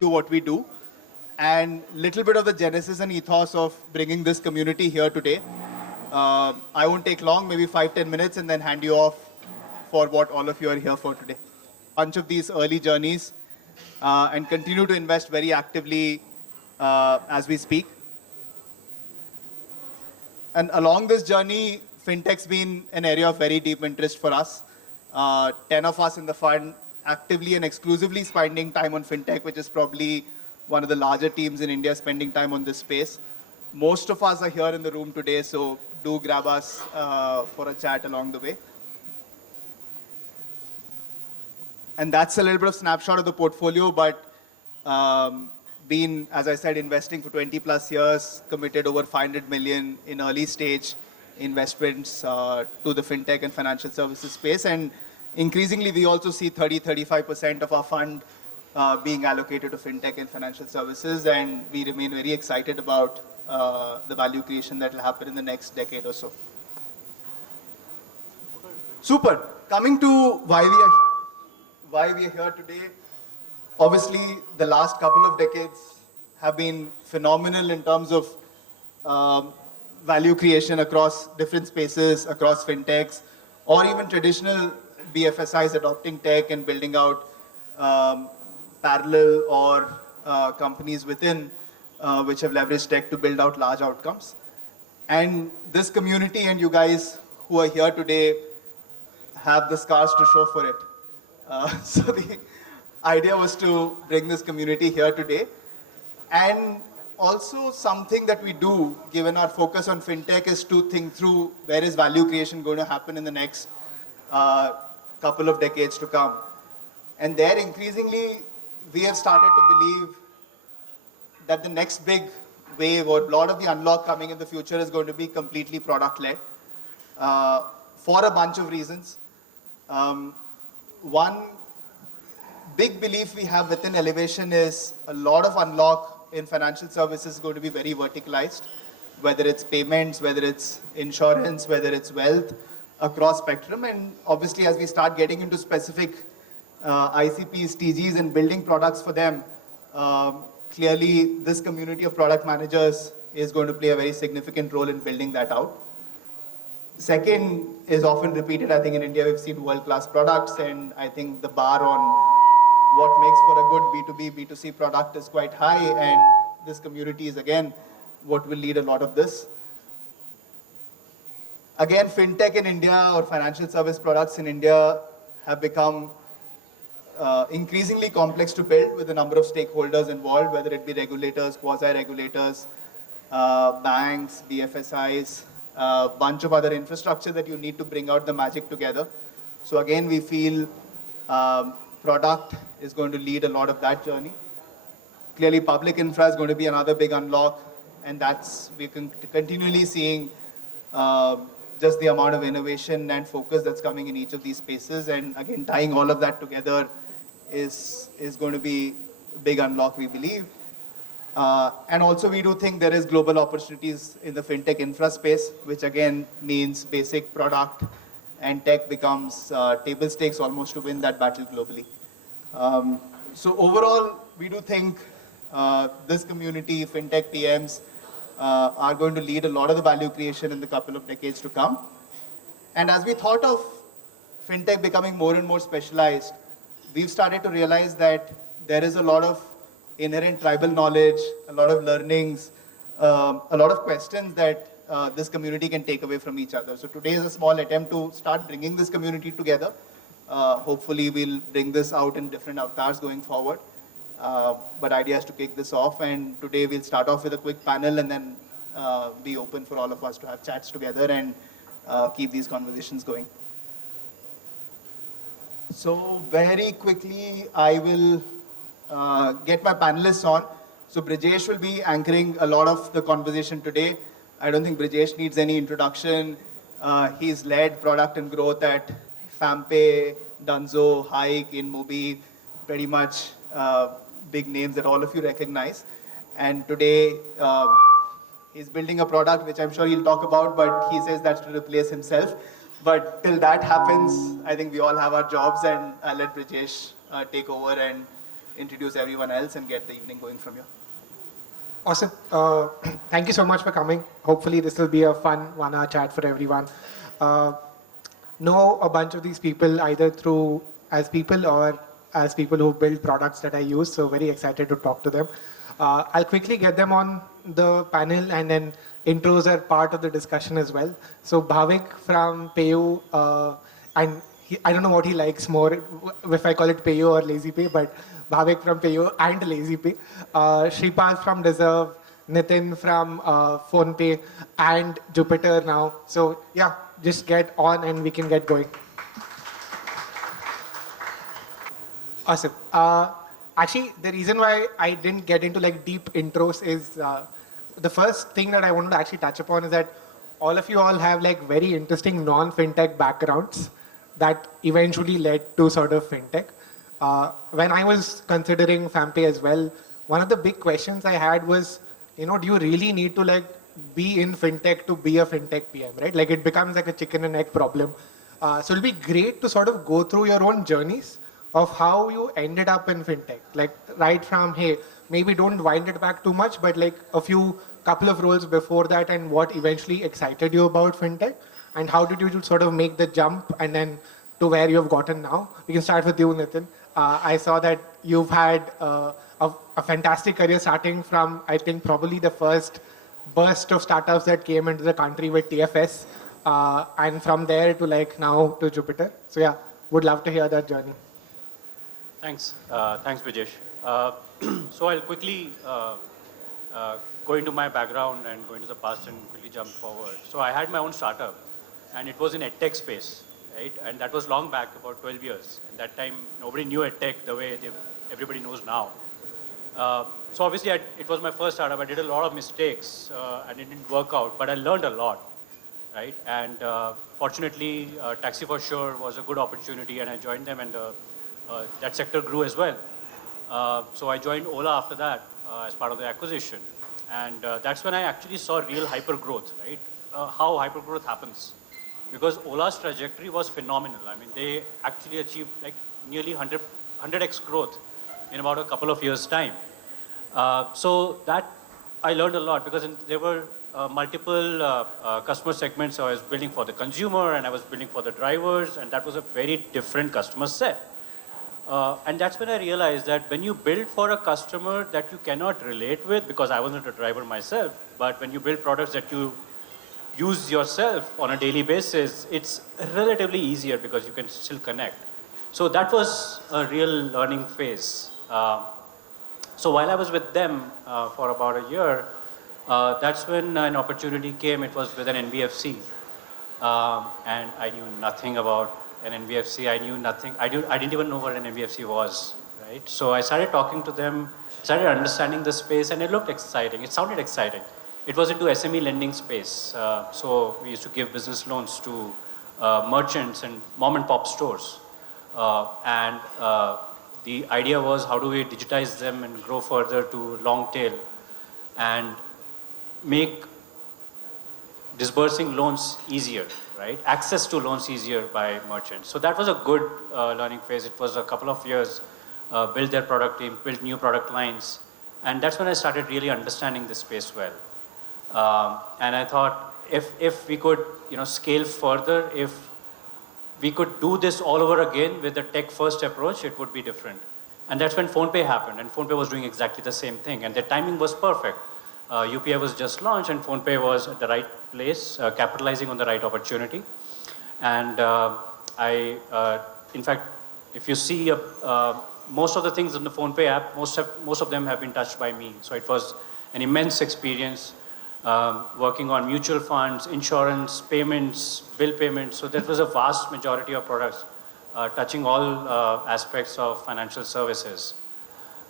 do what we do, and little bit of the genesis and ethos of bringing this community here today. I won't take long, maybe 5-10 minutes, and then hand you off for what all of you are here for today. Bunch of these early journeys and continue to invest very actively as we speak. And along this journey, fintech's been an area of very deep interest for us. 10 of us in the fund actively and exclusively spending time on fintech, which is probably one of the larger teams in India spending time on this space. Most of us are here in the room today, so do grab us for a chat along the way. And that's a little bit of snapshot of the portfolio, but been, as I said, investing for 20 plus years, committed over 500 million in early stage investments to the fintech and financial services space. And increasingly, we also see 30-35% of our fund being allocated to fintech and financial services. And we remain very excited about the value creation that will happen in the next decade or so. Super. Coming to why we are here today. Obviously, the last couple of decades have been phenomenal in terms of value creation across different spaces, across fintechs, or even traditional BFSIs adopting tech and building out parallel or companies within which have leveraged tech to build out large outcomes. And this community and you guys who are here today have the scars to show for it. So the idea was to bring this community here today. And also something that we do, given our focus on fintech, is to think through where is value creation going to happen in the next couple of decades to come. And there increasingly, we have started to believe that the next big wave or a lot of the unlock coming in the future is going to be completely product-led for a bunch of reasons. One big belief we have within Elevation is a lot of unlock in financial services is going to be very verticalized, whether it's payments, whether it's insurance, whether it's wealth, across spectrum. And obviously, as we start getting into specific ICPs, TGs, and building products for them, clearly this community of product managers is going to play a very significant role in building that out. Second is often repeated. I think in India, we've seen world-class products, and I think the bar on what makes for a good B2B, B2C product is quite high, and this community is, again, what will lead a lot of this. Again, fintech in India or financial service products in India have become increasingly complex to build with a number of stakeholders involved, whether it be regulators, quasi-regulators, banks, BFSIs, a bunch of other infrastructure that you need to bring out the magic together. So again, we feel product is going to lead a lot of that journey. Clearly, public infra is going to be another big unlock, and that's, we're continually seeing just the amount of innovation and focus that's coming in each of these spaces. And again, tying all of that together is going to be a big unlock, we believe. And also, we do think there is global opportunities in the fintech infra space, which again means basic product and tech becomes table stakes almost to win that battle globally. So overall, we do think this community, fintech PMs, are going to lead a lot of the value creation in the couple of decades to come. And as we thought of fintech becoming more and more specialized, we've started to realize that there is a lot of inherent tribal knowledge, a lot of learnings, a lot of questions that this community can take away from each other. So today is a small attempt to start bringing this community together. Hopefully we'll bring this out in different avatars going forward. But idea is to kick this off, and today we'll start off with a quick panel and then be open for all of us to have chats together and keep these conversations going. So very quickly, I will get my panelists on. So Brijesh will be anchoring a lot of the conversation today. I don't think Brijesh needs any introduction. He's led product and growth at FamPay, Dunzo, Hike, InMobi, pretty much big names that all of you recognize. And today, he's building a product, which I'm sure he'll talk about, but he says that's to replace himself. But till that happens, I think we all have our jobs, and I'll let Brijesh take over and introduce everyone else and get the evening going from here. Awesome. Thank you so much for coming. Hopefully this will be a fun 1 hour chat for everyone. Know a bunch of these people either through as people or as people who build products that I use. So very excited to talk to them. I'll quickly get them on the panel and then intros are part of the discussion as well. So Bhavik from PayU, and I don't know what he likes more, if I call it PayU or LazyPay, but Bhavik from PayU and LazyPay. Sripad from Dezerv, Nithin from PhonePe and Jupiter now. So yeah, just get on and we can get going. Awesome. Actually, the reason why I didn't get into like deep intros is the first thing that I wanted to actually touch upon is that all of you all have like very interesting non-fintech backgrounds that eventually led to sort of fintech. When I was considering FamPay as well, one of the big questions I had was, do you really need to like be in fintech to be a fintech PM, right? Like it becomes like a chicken and egg problem. So it'll be great to sort of go through your own journeys of how you ended up in fintech. Like right from, hey, maybe don't wind it back too much, but like couple of roles before that and what eventually excited you about fintech and how did you sort of make the jump and then to where you have gotten now. We can start with you, Nithin. I saw that you've had a fantastic career starting from, I think, probably the first burst of startups that came into the country with TFS, and from there to like now to Jupiter. So yeah, would love to hear that journey. Thanks. Thanks, Brijesh. So I'll quickly go into my background and go into the past and quickly jump forward. So I had my own startup, and it was in edtech space, right? And that was long back, about 12 years. And that time, nobody knew edtech the way everybody knows now. So obviously, it was my first startup. I did a lot of mistakes, and it didn't work out, but I learned a lot, right? And fortunately, Taxi for Sure was a good opportunity, and I joined them, and that sector grew as well. So I joined Ola after that as part of the acquisition. And that's when I actually saw real hyper growth, right? How hyper growth happens. Because Ola's trajectory was phenomenal. I mean, they actually achieved like nearly 100x growth in about a couple of years' time. So that I learned a lot because there were multiple customer segments. So I was building for the consumer and I was building for the drivers, and that was a very different customer set. And that's when I realized that when you build for a customer that you cannot relate with, because I wasn't a driver myself, but when you build products that you use yourself on a daily basis, it's relatively easier because you can still connect. So that was a real learning phase. So while I was with them for about a year, that's when an opportunity came. It was with an NBFC. And I knew nothing about an NBFC. I knew nothing. I didn't even know what an NBFC was, right? So I started talking to them, started understanding the space, and it looked exciting. It sounded exciting. It was into SME lending space. So we used to give business loans to merchants and mom and pop stores. And the idea was how do we digitize them and grow further to long tail and make disbursing loans easier, right? Access to loans easier by merchants. So that was a good learning phase. It was a couple of years, build their product team, build new product lines. And that's when I started really understanding the space well. And I thought if we could, scale further, if we could do this all over again with a tech-first approach, it would be different. And that's when PhonePe happened, and PhonePe was doing exactly the same thing, and their timing was perfect. UPI was just launched, and PhonePe was at the right place, capitalizing on the right opportunity. And in fact, if you see most of the things in the PhonePe app, most of them have been touched by me. So it was an immense experience working on mutual funds, insurance, payments, bill payments. So that was a vast majority of products touching all aspects of financial services.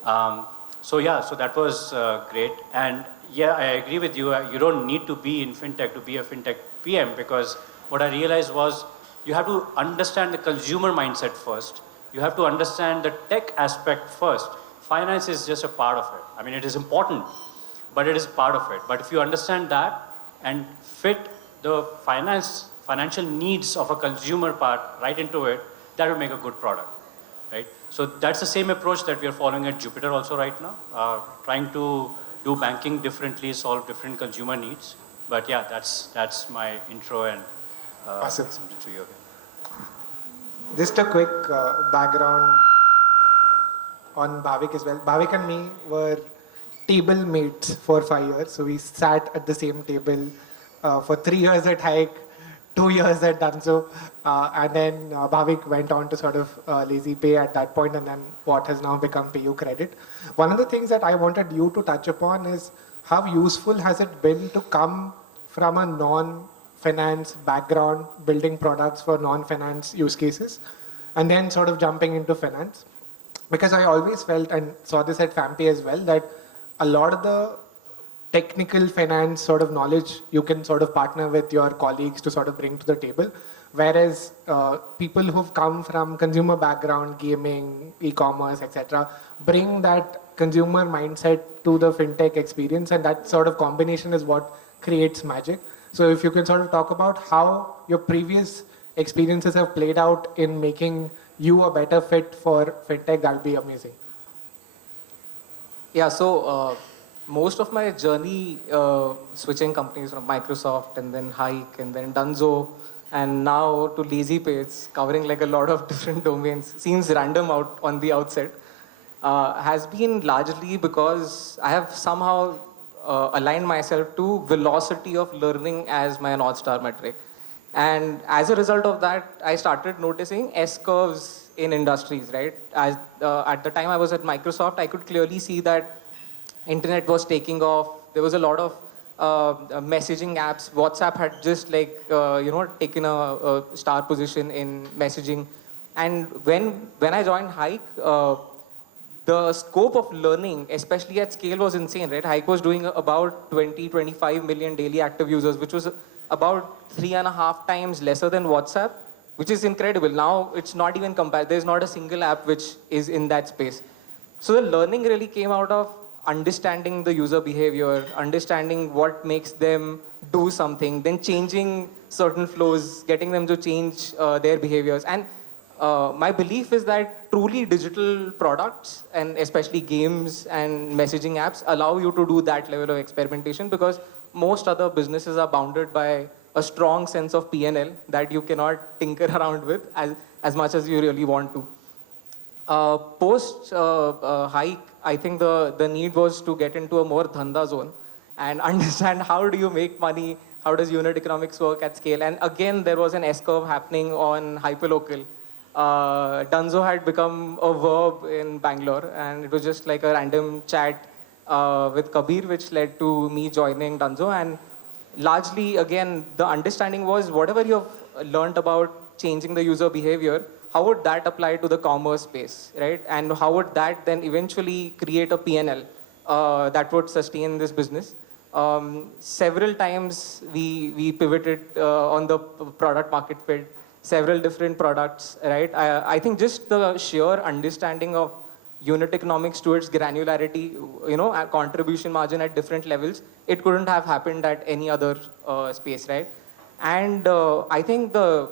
So that was great. And yeah, I agree with you. You don't need to be in fintech to be a fintech PM, because what I realized was you have to understand the consumer mindset first. You have to understand the tech aspect first. Finance is just a part of it. I mean, it is important, but it is part of it. But if you understand that and fit the financial needs of a consumer part right into it, that will make a good product. right? So that's the same approach that we are following at Jupiter also right now, trying to do banking differently, solve different consumer needs. But yeah, that's my intro and Awesome. to you. Just a quick background on Bhavik as well. Bhavik and me were table mates for 5 years. So we sat at the same table for 3 years at Hike, 2 years at Dunzo. And then Bhavik went on to sort of LazyPay at that point, and then what has now become PayU Credit. One of the things that I wanted you to touch upon is how useful has it been to come from a non-finance background, building products for non-finance use cases, and then sort of jumping into finance. Because I always felt, and saw this at FAMPay as well, that a lot of the technical finance sort of knowledge you can sort of partner with your colleagues to sort of bring to the table. Whereas people who've come from consumer background, gaming, e-commerce, etc., bring that consumer mindset to the fintech experience, and that sort of combination is what creates magic. So if you can sort of talk about how your previous experiences have played out in making you a better fit for fintech, that'll be amazing. Yeah, so most of my journey switching companies from Microsoft and then Hike and then Dunzo and now to LazyPay, it's covering like a lot of different domains. Seems random out on the outset. Has been largely because I have somehow aligned myself to velocity of learning as my North Star metric. And as a result of that, I started noticing S-curves in industries, right? As, at the time I was at Microsoft, I could clearly see that internet was taking off. There was a lot of messaging apps. WhatsApp had just like, taken a star position in messaging. And when I joined Hike, the scope of learning, especially at scale, was insane, right? Hike was doing about 25 million daily active users, which was about 3.5 times lesser than WhatsApp, which is incredible. Now it's not even compared. There's not a single app which is in that space. So the learning really came out of understanding the user behavior, understanding what makes them do something, then changing certain flows, getting them to change their behaviors. And my belief is that truly digital products, and especially games and messaging apps, allow you to do that level of experimentation, because most other businesses are bounded by a strong sense of P&L that you cannot tinker around with as much as you really want to. Post Hike, I think the need was to get into a more dhanda zone and understand how do you make money, how does unit economics work at scale. And again, there was an S-curve happening on hyperlocal. Dunzo had become a verb in Bangalore, and it was just like a random chat with Kabir, which led to me joining Dunzo. And largely, again, the understanding was whatever you have learned about changing the user behavior, how would that apply to the commerce space, right? And how would that then eventually create a P&L that would sustain this business? Several times we pivoted on the product market fit, several different products, right? I think just the sheer understanding of unit economics to its granularity, contribution margin at different levels, it couldn't have happened at any other space, right? And I think the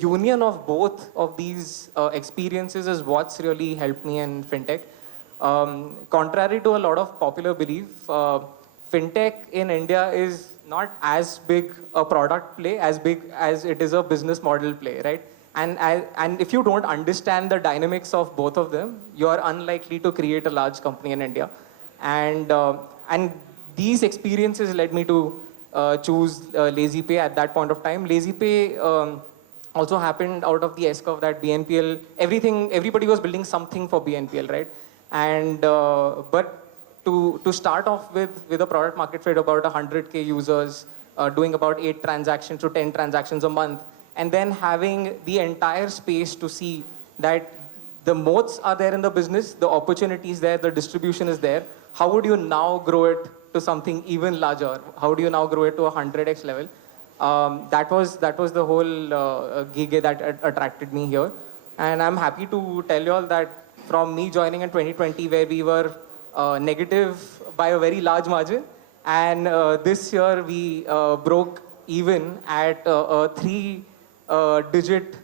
union of both of these experiences is what's really helped me in fintech. Contrary to a lot of popular belief, fintech in India is not as big a product play, as big as it is a business model play, right? And if you don't understand the dynamics of both of them, you are unlikely to create a large company in India. And these experiences led me to choose LazyPay at that point of time. LazyPay also happened out of the S-curve that BNPL, everybody was building something for BNPL, right? And but to start off with a product market fit about 100K users, doing about 8 transactions to 10 transactions a month, and then having the entire space to see that the moats are there in the business, the opportunity is there, the distribution is there. How would you now grow it to something even larger? How do you now grow it to a 100x level? That was the whole gig that attracted me here. And I'm happy to tell you all that from me joining in 2020, where we were negative by a very large margin, and this year we broke even at a 3-digit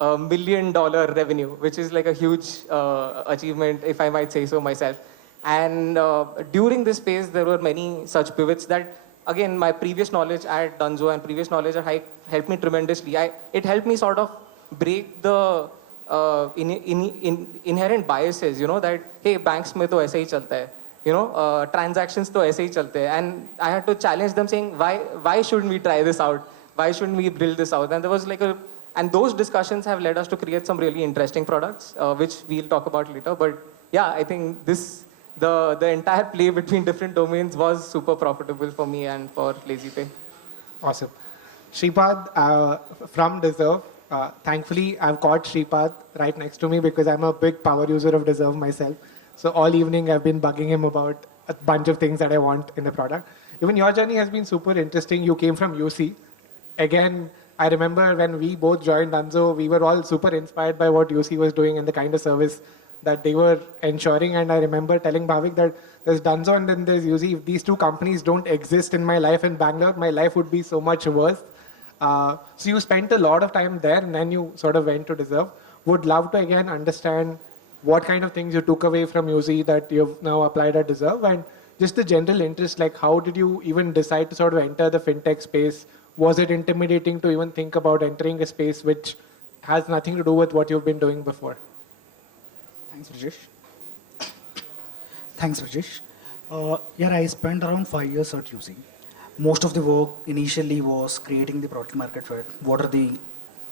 $1 million revenue, which is like a huge achievement, if I might say so myself. And during this phase, there were many such pivots that, again, my previous knowledge at Dunzo and previous knowledge at Hike helped me tremendously. It helped me sort of break the inherent biases, that, hey, banks mein to aise hi chalta hai. Transactions to aise hi chalte hai. And I had to challenge them saying, why shouldn't we try this out? Why shouldn't we build this out? And there was and those discussions have led us to create some really interesting products, which we'll talk about later. But yeah, I think the entire play between different domains was super profitable for me and for LazyPay. Awesome. Sripad from Dezerv. Thankfully, I've got Sripad right next to me because I'm a big power user of Dezerv myself. So all evening, I've been bugging him about a bunch of things that I want in the product. Even your journey has been super interesting. You came from UC. Again, I remember when we both joined Dunzo, we were all super inspired by what UC was doing and the kind of service that they were ensuring. And I remember telling Bhavik that there's Dunzo and then there's UC. If these two companies don't exist in my life in Bangalore, my life would be so much worse. So you spent a lot of time there and then you sort of went to Dezerv. Would love to again understand what kind of things you took away from UC that you've now applied at Dezerv, and just the general interest, like how did you even decide to sort of enter the fintech space? Was it intimidating to even think about entering a space which has nothing to do with what you've been doing before? Thanks, Brijesh. Thanks, Brijesh. I spent around 5 years at UC. Most of the work initially was creating the product market fit. What are the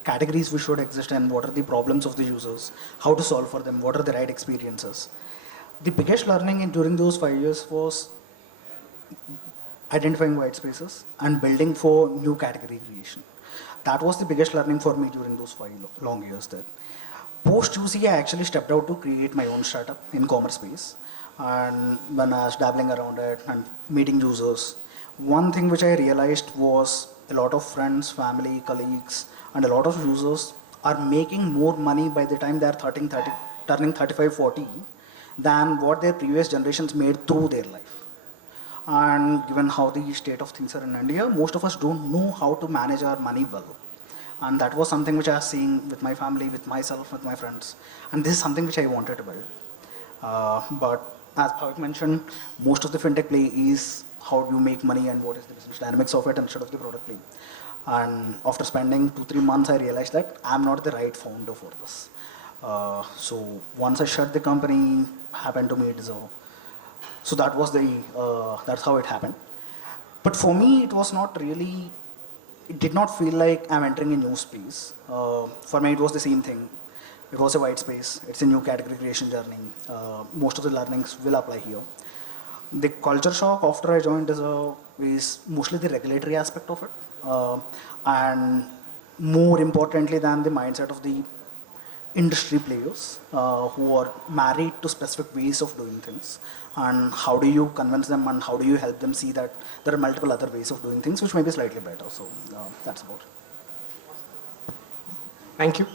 categories which should exist and what are the problems of the users, how to solve for them, what are the right experiences. The biggest learning during those 5 years was identifying white spaces and building for new category creation. That was the biggest learning for me during those 5 long years there. Post UC, I actually stepped out to create my own startup in commerce space. And when I was dabbling around it and meeting users, one thing which I realized was a lot of friends, family, colleagues, and a lot of users are making more money by the time they are turning 35, 40 than what their previous generations made through their life. And given how the state of things are in India, most of us don't know how to manage our money well. And that was something which I was seeing with my family, with myself, with my friends. And this is something which I wanted to build. But as Bhavik mentioned, most of the fintech play is how you make money and what is the business dynamics of it instead of the product play. And after spending 2-3 months, I realized that I'm not the right founder for this. So once I shut the company, happened to meet Dezerv. So that was that's how it happened. But for me, it was not really, it did not feel like I'm entering a new space. For me, it was the same thing. It was a white space. It's a new category creation journey. Most of the learnings will apply here. The culture shock after I joined is mostly the regulatory aspect of it. And more importantly than the mindset of the industry players who are married to specific ways of doing things. And how do you convince them and how do you help them see that there are multiple other ways of doing things which may be slightly better. So that's about it. Thank you.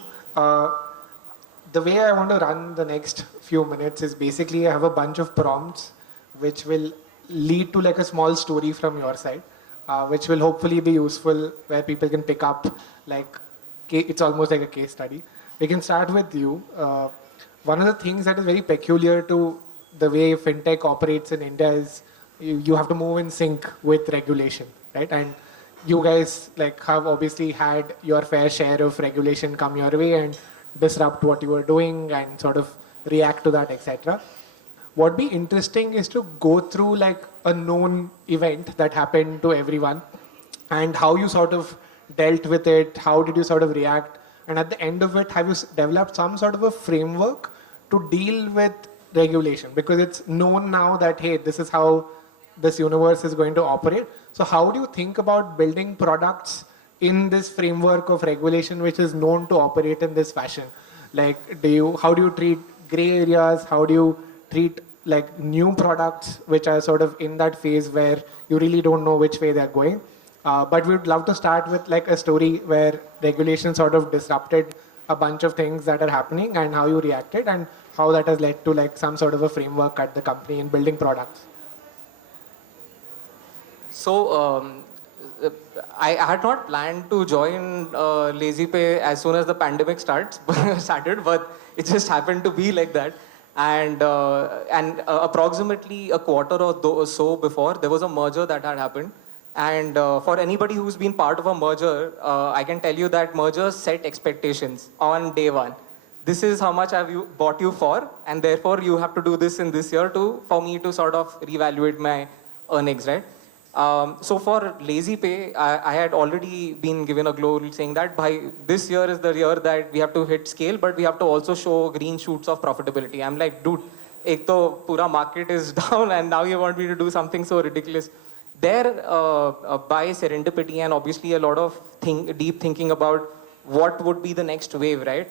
The way I want to run the next few minutes is basically I have a bunch of prompts which will lead to like a small story from your side, which will hopefully be useful where people can pick up, like it's almost like a case study. We can start with you. One of the things that is very peculiar to the way fintech operates in India is you have to move in sync with regulation, right? And you guys like have obviously had your fair share of regulation come your way and disrupt what you were doing and sort of react to that, etc. What be interesting is to go through like a known event that happened to everyone and how you sort of dealt with it, how did you sort of react, and at the end of it, have you developed some sort of a framework to deal with regulation? Because it's known now that, hey, this is how this universe is going to operate. So how do you think about building products in this framework of regulation which is known to operate in this fashion? Like, how do you treat gray areas? How do you treat like new products which are sort of in that phase where you really don't know which way they're going? But we'd love to start with like a story where regulation sort of disrupted a bunch of things that are happening and how you reacted and how that has led to like some sort of a framework at the company in building products. So I had not planned to join LazyPay as soon as the pandemic started, but it just happened to be like that. And approximately a quarter or so before, there was a merger that had happened. And for anybody who's been part of a merger, I can tell you that mergers set expectations on day one. This is how much I've bought you for, and therefore you have to do this in this year for me to sort of reevaluate my earnings, right? So for LazyPay, I had already been given a glow saying that this year is the year that we have to hit scale, but we have to also show green shoots of profitability. I'm like, dude, ek to pura market is down and now you want me to do something so ridiculous. There, by serendipity and obviously a lot of deep thinking about what would be the next wave, right?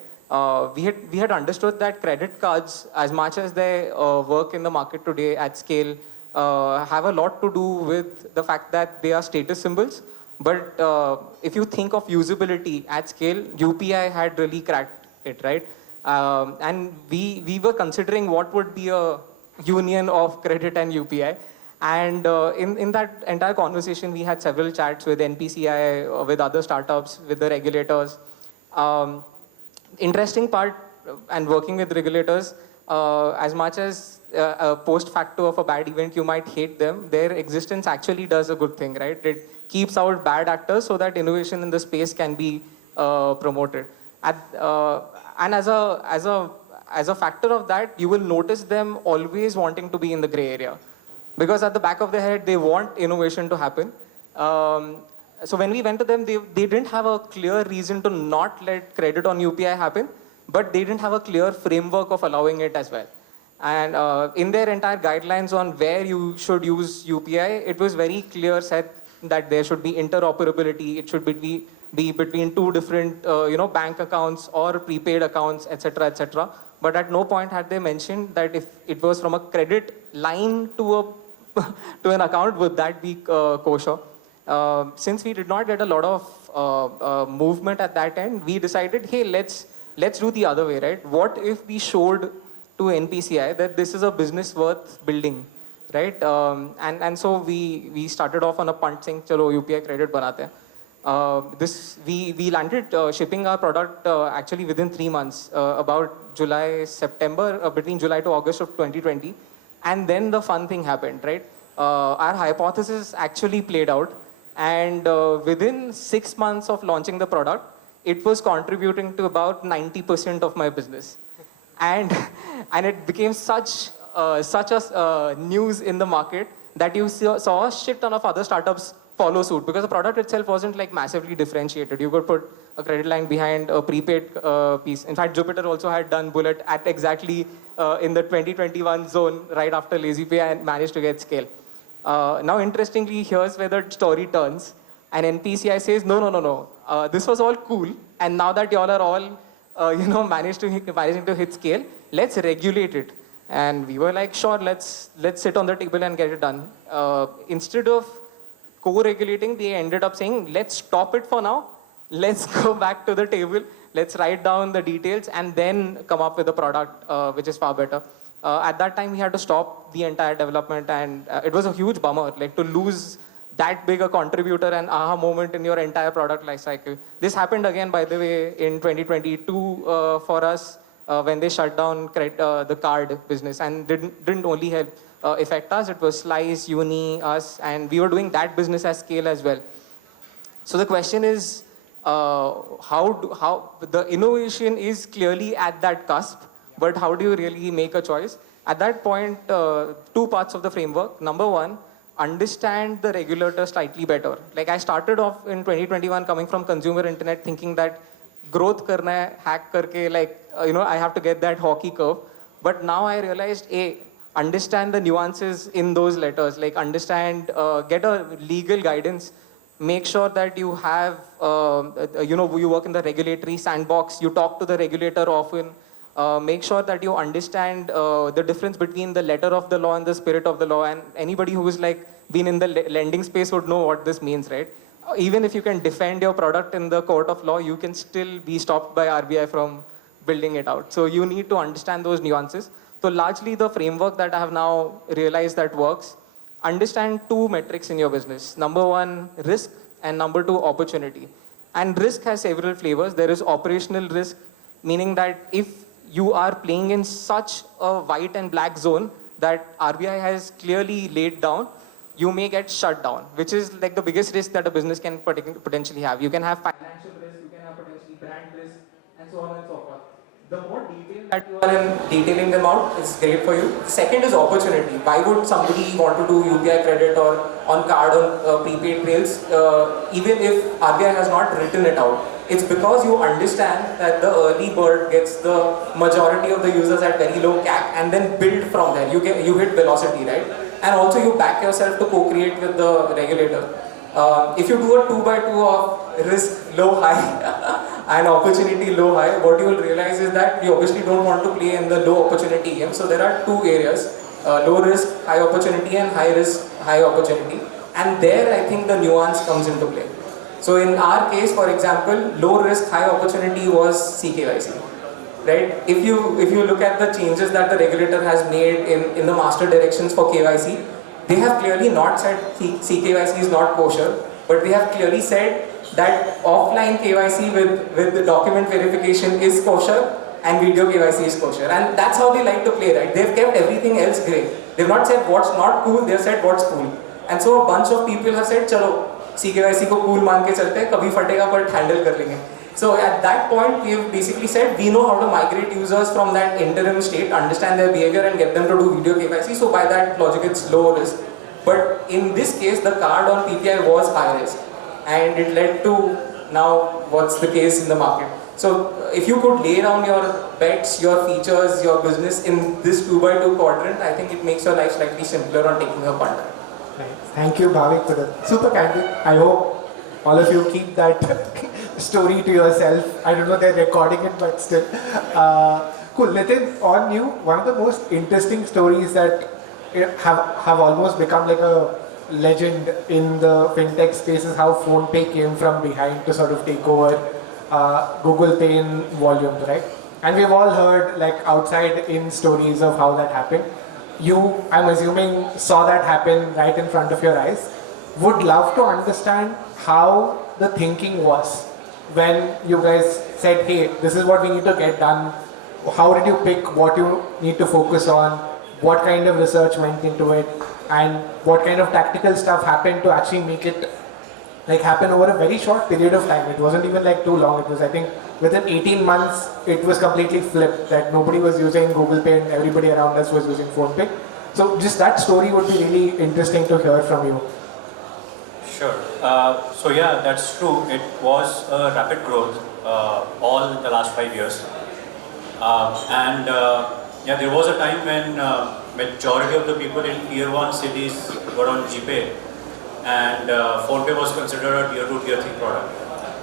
We had understood that credit cards, as much as they work in the market today at scale, have a lot to do with the fact that they are status symbols. But if you think of usability at scale, UPI had really cracked it, right? And we were considering what would be a union of credit and UPI. And in that entire conversation, we had several chats with NPCI, with other startups, with the regulators. Interesting part, and working with regulators, as much as post facto of a bad event, you might hate them, their existence actually does a good thing, right? It keeps out bad actors so that innovation in the space can be promoted. And as a factor of that, you will notice them always wanting to be in the gray area. Because at the back of their head, they want innovation to happen. So when we went to them, they didn't have a clear reason to not let credit on UPI happen, but they didn't have a clear framework of allowing it as well. And in their entire guidelines on where you should use UPI, it was very clear said that there should be interoperability. It should be between two different bank accounts or prepaid accounts, etc., etc. But at no point had they mentioned that if it was from a credit line to an account, would that be kosher? Since we did not get a lot of movement at that end, we decided, hey, let's do the other way, right? What if we showed to NPCI that this is a business worth building, right? And so we started off on a punt saying, chalo UPI credit banate hain. We landed shipping our product actually within 3 months, about September, between July to August of 2020. And then the fun thing happened, right? Our hypothesis actually played out. And within 6 months of launching the product, it was contributing to about 90% of my business. And it became such a news in the market that you saw a shit ton of other startups follow suit, because the product itself wasn't like massively differentiated. You could put a credit line behind a prepaid piece. In fact, Jupiter also had done Bullet at exactly in the 2021 zone right after LazyPay and managed to get scale. Now, interestingly, here's where the story turns. And NPCI says, no. This was all cool. And now that y'all are all, managing to hit scale, let's regulate it. And we were like, sure, let's sit on the table and get it done. Instead of co-regulating, they ended up saying, let's stop it for now. Let's go back to the table. Let's write down the details and then come up with a product which is far better. At that time, we had to stop the entire development, and it was a huge bummer, like to lose that big a contributor and aha moment in your entire product lifecycle. This happened again, by the way, in 2022 for us when they shut down the card business, and didn't only help affect us. It was Slice, Uni, us, and we were doing that business at scale as well. So the question is, how the innovation is clearly at that cusp, but how do you really make a choice? At that point, 2 parts of the framework. Number one, understand the regulator slightly better. Like I started off in 2021 coming from consumer internet thinking that growth karna hai, hack karke, I have to get that hockey curve. But now I realized, understand the nuances in those letters, like understand, get a legal guidance, make sure that you have, you work in the regulatory sandbox, you talk to the regulator often, make sure that you understand the difference between the letter of the law and the spirit of the law. And anybody who has been in the lending space would know what this means, right? Even if you can defend your product in the court of law, you can still be stopped by RBI from building it out. So you need to understand those nuances. So largely the framework that I have now realized that works, understand 2 metrics in your business. Number one, risk. and number 2, opportunity. And risk has several flavors. There is operational risk, meaning that if you are playing in such a white and black zone that RBI has clearly laid down, you may get shut down, which is like the biggest risk that a business can potentially have. You can have financial risk, you can have potentially brand risk, and so on and so forth. The more detail that you are in detailing them out is great for you. Second is opportunity. Why would somebody want to do UPI credit or on card on prepaid rails, even if RBI has not written it out? It's because you understand that the early bird gets the majority of the users at very low CAC and then build from there. You hit velocity, right? And also you back yourself to co-create with the regulator. If you do a 2x2 of risk low high and opportunity low high, what you will realize is that you obviously don't want to play in the low opportunity game. So there are 2 areas, low risk, high opportunity, and high risk, high opportunity. And there I think the nuance comes into play. So in our case, for example, low risk, high opportunity was CKYC. Right? If you look at the changes that the regulator has made in the master directions for KYC, they have clearly not said CKYC is not kosher, but they have clearly said that offline KYC with the document verification is kosher and video KYC is kosher. And that's how they like to play, right? They've kept everything else grey. They've not said what's not cool, they've said what's cool. And so a bunch of people have said, chalo, CKYC को cool मान के चलते हैं, कभी फटेगा but handle कर लेंगे. So at that point, we have basically said we know how to migrate users from that interim state, understand their behavior and get them to do video KYC. So by that logic, it's low risk. But in this case, the card on PPI was high risk. And it led to now what's the case in the market. So if you could lay down your bets, your features, your business in this 2x2 quadrant, I think it makes your life slightly simpler on taking a punt. Right. Thank you, Bhavik, for the super candid. I hope all of you keep that story to yourself. I don't know they're recording it, but still. Cool. Nithin, on you, one of the most interesting stories that have almost become like a legend in the fintech space is how PhonePe came from behind to sort of take over Google Pay in volumes, right? And we've all heard like outside in stories of how that happened. You, I'm assuming, saw that happen right in front of your eyes. Would love to understand how the thinking was when you guys said, hey, this is what we need to get done. How did you pick what you need to focus on? What kind of research went into it? And what kind of tactical stuff happened to actually make it like happen over a very short period of time? It wasn't even like too long. It was, I think, within 18 months, it was completely flipped, that nobody was using Google Pay and everybody around us was using PhonePe. So just that story would be really interesting to hear from you. Sure. So yeah, that's true. It was a rapid growth all in the last 5 years. Yeah, there was a time when majority of the people in tier 1 cities were on GPay, and PhonePe was considered a tier 2, tier 3 product,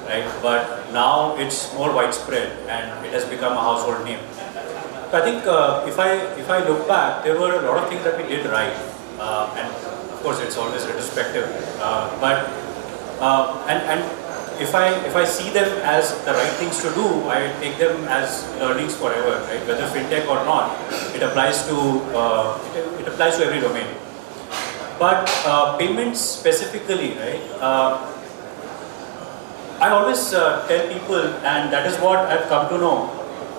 right? But now it's more widespread and it has become a household name. So I think if I look back, there were a lot of things that we did right, and of course it's always retrospective. And if I see them as the right things to do, I take them as learnings forever, right? Whether fintech or not, it applies to every domain. But payments specifically, right? I always tell people, and that is what I've come to know,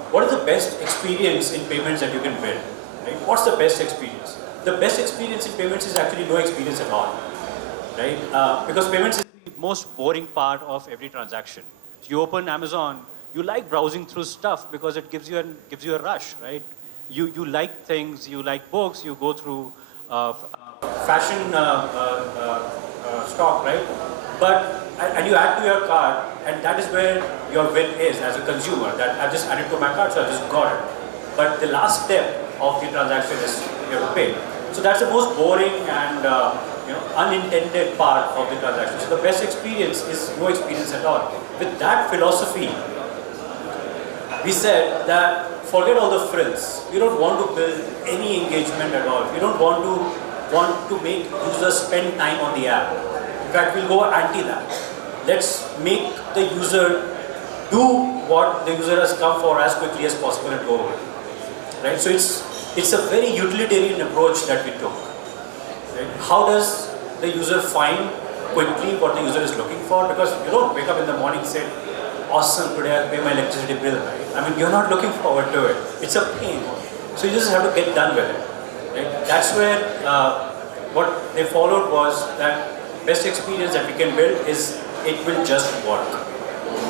what is the best experience in payments that you can build, right? What's the best experience? The best experience in payments is actually no experience at all, right? Because payments is the most boring part of every transaction. You open Amazon, you like browsing through stuff because it gives you a rush, right? You like things, you like books, you go through fashion stock, right? And you add to your cart, and that is where your win is as a consumer, that I've just added to my cart, so I just got it. But the last step of the transaction is you have to pay. So that's the most boring and unintended part of the transaction. So the best experience is no experience at all. With that philosophy, we said that forget all the frills. We don't want to build any engagement at all. We don't want to make users spend time on the app. In fact, we'll go anti that. Let's make the user do what the user has come for as quickly as possible and go away. Right? So it's a very utilitarian approach that we took. Right? How does the user find quickly what the user is looking for, because you don't wake up in the morning and say, awesome, today I'll pay my electricity bill, right? I mean, you're not looking forward to it. It's a pain. So you just have to get done with it, right? That's where what they followed was that best experience that we can build is it will just work.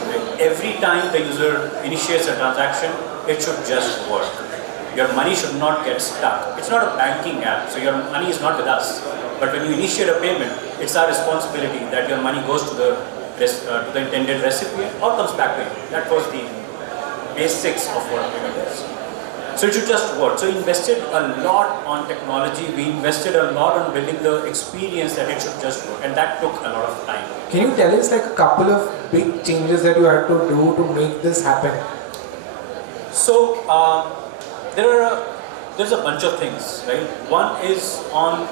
Right? Every time the user initiates a transaction, it should just work. Your money should not get stuck. It's not a banking app, so your money is not with us. But when you initiate a payment, it's our responsibility that your money goes to the intended recipient or comes back to you. That was the basics of what payment is. So it should just work. So we invested a lot on technology. We invested a lot on building the experience that it should just work. And that took a lot of time. Can you tell us like a couple of big changes that you had to do to make this happen? So there's a bunch of things, right? One is on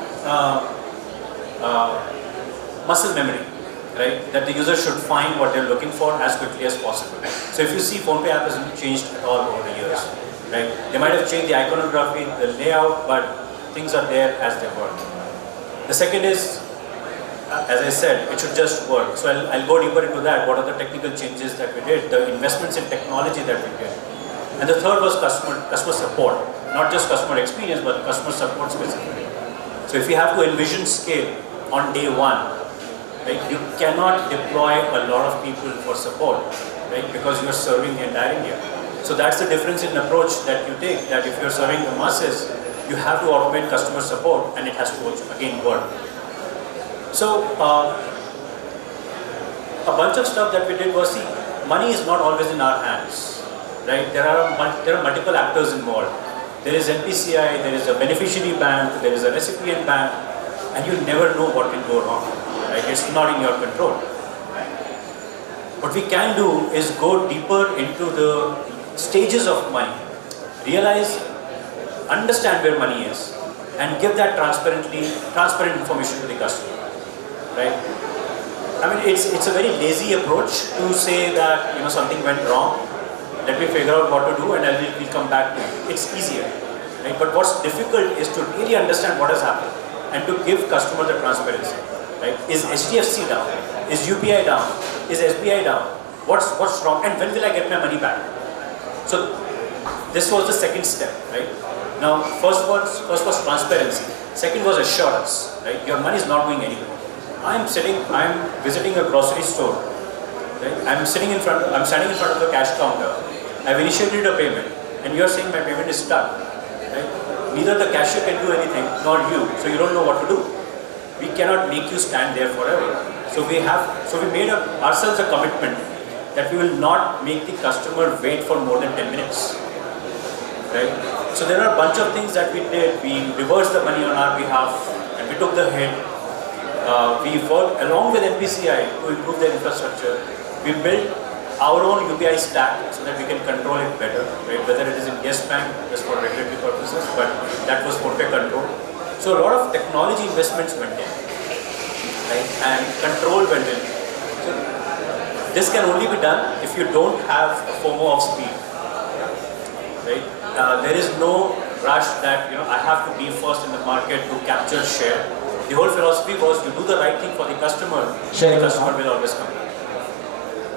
muscle memory, right? That the user should find what they're looking for as quickly as possible. So if you see, PhonePe app hasn't changed at all over the years, right? They might have changed the iconography, the layout, but things are there as they were. The second is, as I said, it should just work. So I'll go deeper into that. What are the technical changes that we did, the investments in technology that we did. And the third was customer support, not just customer experience, but customer support specifically. So if you have to envision scale on day one, right, you cannot deploy a lot of people for support, right, because you're serving the entire India. So that's the difference in approach that you take, that if you're serving the masses, you have to automate customer support, and it has to also, again, work. So a bunch of stuff that we did was, see, money is not always in our hands. Right? There are multiple actors involved. There is NPCI, there is a beneficiary bank, there is a recipient bank, and you never know what can go wrong. Right? It's not in your control. What we can do is go deeper into the stages of money, understand where money is, and give that transparent information to the customer. Right? I mean, it's a very lazy approach to say that something went wrong. Let me figure out what to do, and we'll come back to it. It's easier, right? But what's difficult is to really understand what has happened and to give customer the transparency, right? Is HDFC down? Is UPI down? Is SBI down? What's wrong? And when will I get my money back? So this was the second step, right? Now, first was transparency. Second was assurance, right? Your money is not going anywhere. I'm visiting a grocery store, right? I'm standing in front of the cash counter. I've initiated a payment, and you're saying my payment is stuck, right? Neither the cashier can do anything, nor you, so you don't know what to do. We cannot make you stand there forever. So we made ourselves a commitment that we will not make the customer wait for more than 10 minutes, right? So there are a bunch of things that we did. We reversed the money on our behalf, and we took the hit. We worked along with NPCI to improve their infrastructure. We built our own UPI stack so that we can control it better, right? Whether it is in Yes Bank, just for regulatory purposes, but that was PhonePe control. So a lot of technology investments went in, right? And control went in. So this can only be done if you don't have a FOMO of speed, right? There is no rush that I have to be first in the market to capture share. The whole philosophy was you do the right thing for the customer, the customer will always come back.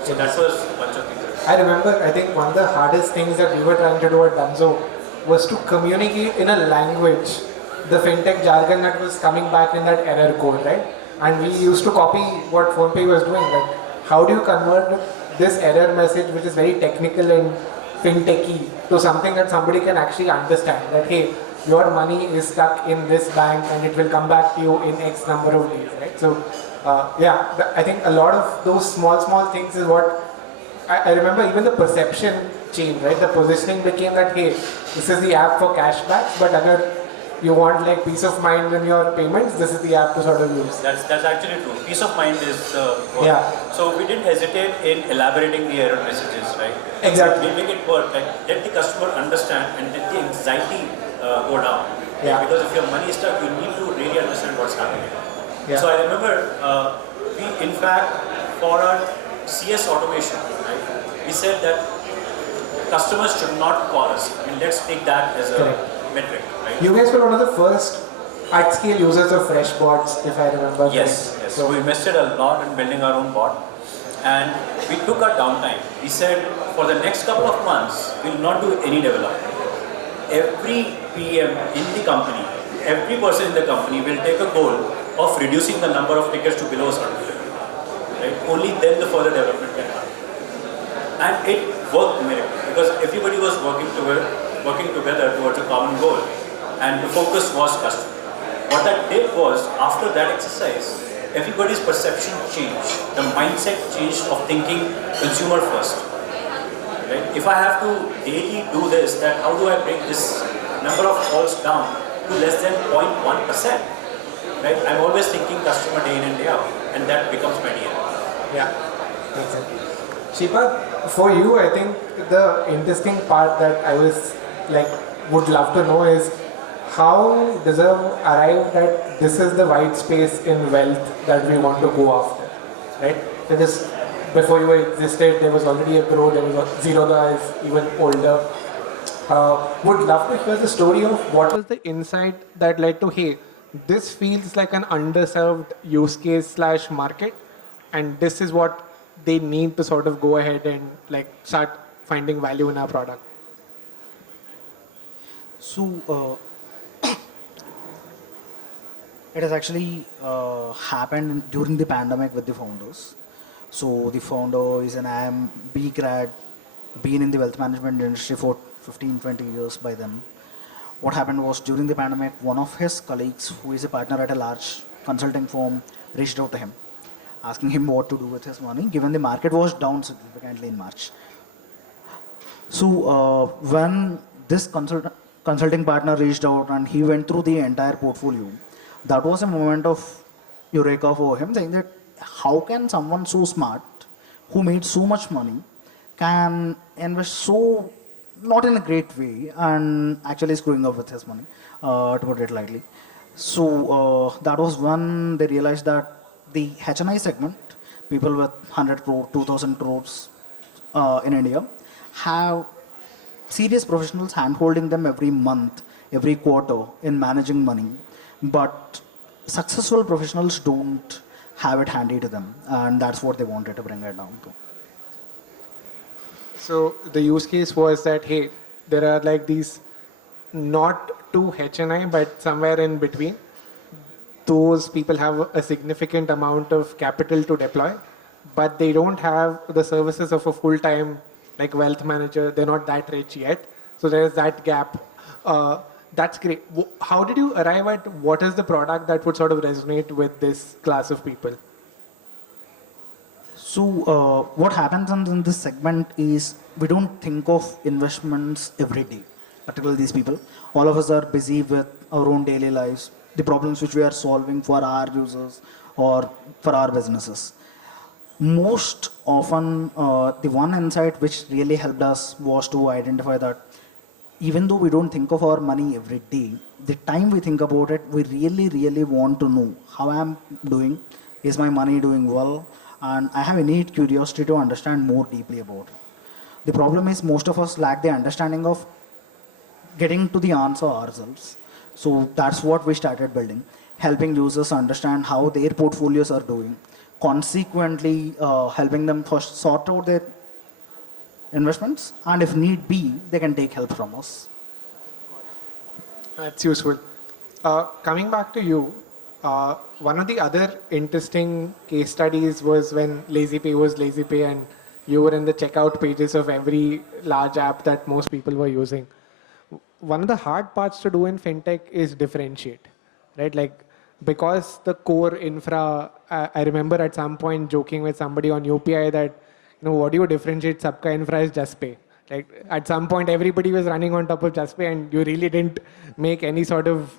So that was a bunch of things. I remember, I think one of the hardest things that we were trying to do at Dunzo was to communicate in a language the fintech jargon that was coming back in that error code, right? And we used to copy what PhonePe was doing. Like, how do you convert this error message, which is very technical and fintechy, to something that somebody can actually understand? That, hey, your money is stuck in this bank and it will come back to you in X number of days, right? So, I think a lot of those small things is what I remember. Even the perception changed, right? The positioning became that, hey, this is the app for cashbacks, but agar you want like peace of mind in your payments, this is the app to sort of use. That's actually true. Peace of mind is So we didn't hesitate in elaborating the error messages, right? Exactly. We make it work. Like, let the customer understand and let the anxiety go down. Yeah. Because if your money is stuck, you need to really understand what's happening. Yeah. So I remember, we in fact, for our CS automation, right, we said that customers should not call us. I mean, let's take that as a metric, right? You guys were one of the first at scale users of fresh bots, if I remember. Yes, correctly. yes. So we invested a lot in building our own bot, and we took our downtime. We said for the next couple of months, we'll not do any development. Every PM in the company, every person in the company will take a goal of reducing the number of tickets to below a certain level. Right? Only then the further development can happen. And it worked miracle because everybody was working together towards a common goal, and the focus was customer. What that did was, after that exercise, everybody's perception changed. The mindset changed of thinking consumer first. Right? If I have to daily do this, then how do I bring this number of calls down to less than 0.1%? Right? I'm always thinking customer day in and day out, and that becomes my DNA. Yeah, makes sense. Sripad, for you, I think the interesting part that I was like would love to know is how Dezerv arrived at this is the white space in wealth that we want to go after, right? So just before you existed, there was already a Grow, there was a Zero guys, even older. Would love to hear the story of what was the insight that led to, hey, this feels like an underserved use case / market, and this is what they need to sort of go ahead and like start finding value in our product. So it has actually happened during the pandemic with the founders. So the founder is an IM B grad, been in the wealth management industry for 15-20 years by then. What happened was during the pandemic, one of his colleagues, who is a partner at a large consulting firm, reached out to him, asking him what to do with his money, given the market was down significantly in March. So when this consulting partner reached out and he went through the entire portfolio, that was a moment of eureka for him, saying that how can someone so smart, who made so much money, can invest so not in a great way and actually screwing up with his money, to put it lightly. So that was when they realized that the HNI segment, people with 100 crore, 2000 crores in India, have serious professionals hand-holding them every month, every quarter in managing money. But successful professionals don't have it handy to them, and that's what they wanted to bring it down to. So the use case was that, hey, there are like these not too HNI, but somewhere in between. Those people have a significant amount of capital to deploy, but they don't have the services of a full-time like wealth manager. They're not that rich yet. So there's that gap. That's great. How did you arrive at what is the product that would sort of resonate with this class of people? So what happens in this segment is we don't think of investments every day, particularly these people. All of us are busy with our own daily lives, the problems which we are solving for our users or for our businesses. Most often, the one insight which really helped us was to identify that even though we don't think of our money every day, the time we think about it, we really, really want to know how I'm doing, is my money doing well, and I have innate curiosity to understand more deeply about it. The problem is most of us lack the understanding of getting to the answer ourselves. So that's what we started building, helping users understand how their portfolios are doing, consequently helping them sort out their investments, and if need be, they can take help from us. That's useful. Coming back to you, one of the other interesting case studies was when LazyPay was LazyPay and you were in the checkout pages of every large app that most people were using. One of the hard parts to do in fintech is differentiate, right? Like, because the core infra, I remember at some point joking with somebody on UPI that, what do you differentiate Sabka infra is Just Pay. Like, at some point, everybody was running on top of Just Pay and you really didn't make any sort of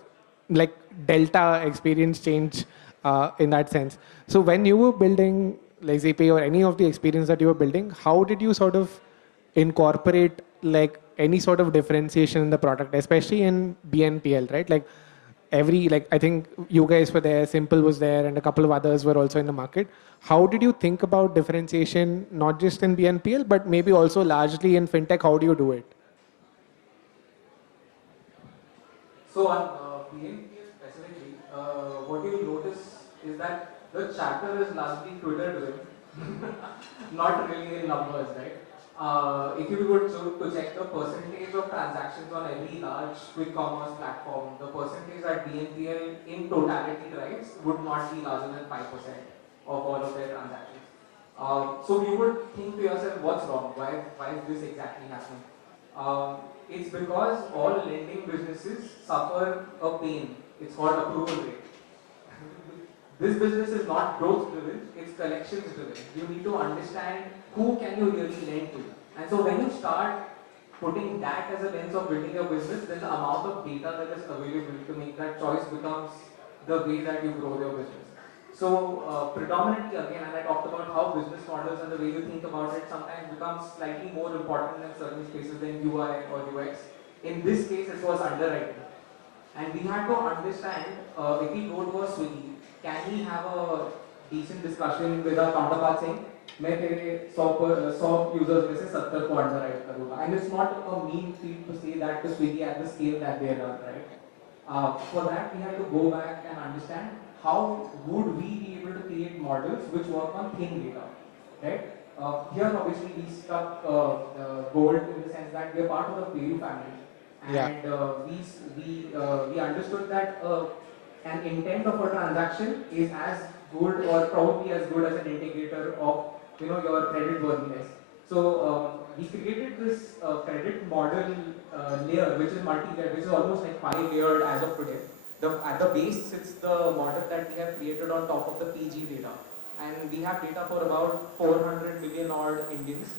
like delta experience change in that sense. So when you were building LazyPay or any of the experience that you were building, how did you sort of incorporate like any sort of differentiation in the product, especially in BNPL, right? Like I think you guys were there, Simple was there, and a couple of others were also in the market. How did you think about differentiation, not just in BNPL, but maybe also largely in fintech? How do you do it? So on BNPL specifically, what you notice is that the chatter is largely Twitter driven, not really in numbers, right? If you were to check the percentage of transactions on every large quick commerce platform, the percentage that BNPL in totality drives would not be larger than 5% of all of their transactions. So you would think to yourself, what's wrong? Why is this exactly happening? It's because all lending businesses suffer a pain. It's called approval rate. This business is not growth driven, it's collections driven. You need to understand who can you really lend to. And so when you start putting that as a lens of building your business, then the amount of data that is available to make that choice becomes the way that you grow your business. So predominantly again, and I talked about how business models and the way you think about it sometimes becomes slightly more important in certain spaces than UI or UX. In this case, it was underwriting. And we had to understand, if we go to a Swiggy, can we have a decent discussion with our counterpart saying, मैं तेरे 100 users में से 70 को underwrite करूँगा. And it's not a mean feat to say that to Swiggy at the scale that they are, right? For that, we had to go back and understand how would we be able to create models which work on thin data, right? Here, obviously, we struck gold in the sense that we are part of the PayU family. And we understood that an intent of a transaction is as good or probably as good as an indicator of your credit worthiness. So we created this credit model layer which is multi-layered, which is almost like 5-layered as of today. At the base sits the model that we have created on top of the PG data, and we have data for about 400 million odd Indians.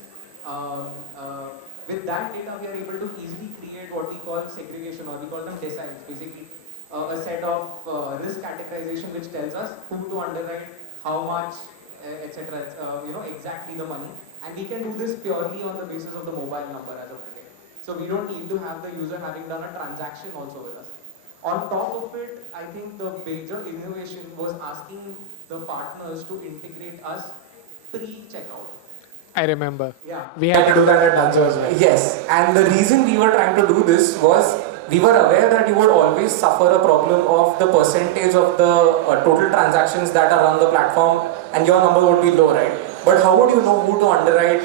With that data, we are able to easily create what we call segregation, or we call them deciles, basically a set of risk categorization which tells us who to underwrite, how much, etc. Exactly the money, and we can do this purely on the basis of the mobile number as of today. So we don't need to have the user having done a transaction also with us. On top of it, I think the major innovation was asking the partners to integrate us pre-checkout. I remember. Yeah. We had to do that at Dezerv as well. Yes, and the reason we were trying to do this was we were aware that you would always suffer a problem of the percentage of the total transactions that are on the platform, and your number would be low, right? But how would you know who to underwrite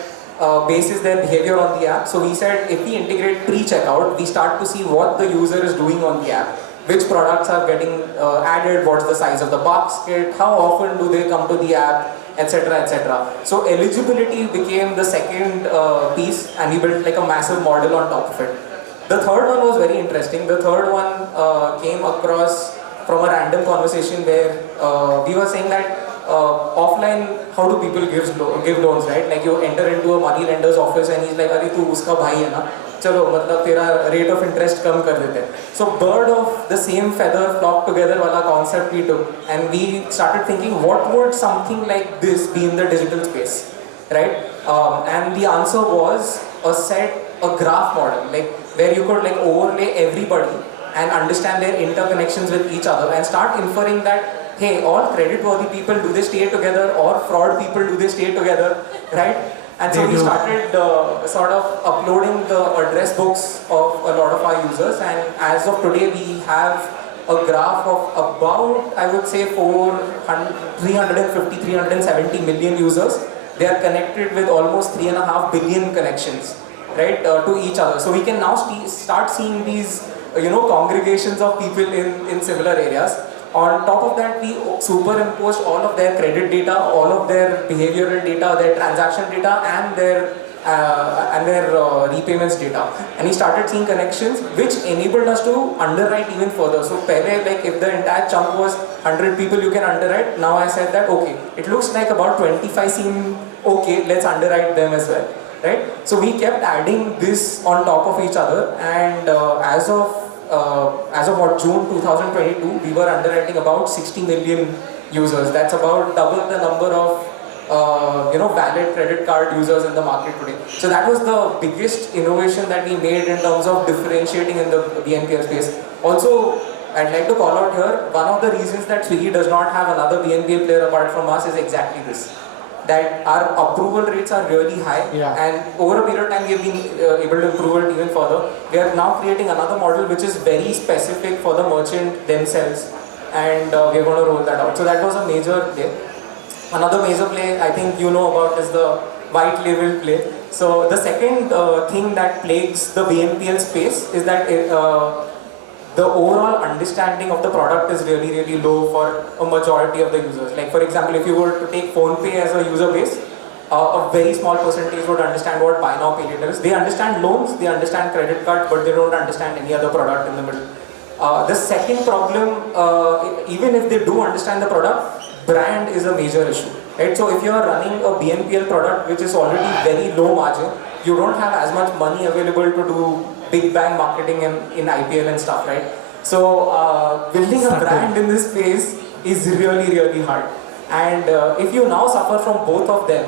basis their behavior on the app? So we said if we integrate pre-checkout, we start to see what the user is doing on the app, which products are getting added, what's the size of the basket, how often do they come to the app, etc., etc. So eligibility became the second piece, and we built like a massive model on top of it. The third one was very interesting. The third one came across from a random conversation where we were saying that offline, how do people give loans, right? Like you enter into a money lender's office and he's like, "Arey, tu uska bhai hai na? Chalo, matlab tera rate of interest kam kar dete." So bird of the same feather flock together wala concept we took, and we started thinking, what would something like this be in the digital space, right? And the answer was a graph model, like where you could like overlay everybody and understand their interconnections with each other and start inferring that, hey, all credit-worthy people, do they stay together, or fraud people, do they stay together, right? And so we started sort of uploading the address books of a lot of our users, and as of today we have a graph of about, I would say, 350, 370 million users. They are connected with almost 3.5 billion connections, right, to each other. So we can now start seeing these, congregations of people in similar areas. On top of that, we superimposed all of their credit data, all of their behavioral data, their transaction data, and their repayments data. And we started seeing connections which enabled us to underwrite even further. So pehle, like if the entire chunk was 100 people you can underwrite, now I said that, okay, it looks like about 25 seem okay, let's underwrite them as well, right? So we kept adding this on top of each other, and as of June 2022, we were underwriting about 60 million users. That's about double the number of valid credit card users in the market today. So that was the biggest innovation that we made in terms of differentiating in the BNPL space. Also, I'd like to call out here, one of the reasons that Swiggy does not have another BNPL player apart from us is exactly this. That our approval rates are really high, and over a period of time we have been able to improve it even further. We are now creating another model which is very specific for the merchant themselves, and we're going to roll that out. So that was a major play. Another major play I think you know about is the white label play. So the second thing that plagues the BNPL space is that the overall understanding of the product is really, really low for a majority of the users. Like for example, if you were to take PhonePe as a user base, a very small percentage would understand what buy now, pay later is. They understand loans, they understand credit cards, but they don't understand any other product in the middle. The second problem, even if they do understand the product, brand is a major issue. Right? So if you are running a BNPL product which is already very low margin, you don't have as much money available to do big bang marketing in IPL and stuff, right? So building a brand in this space is really, really hard. And if you now suffer from both of them,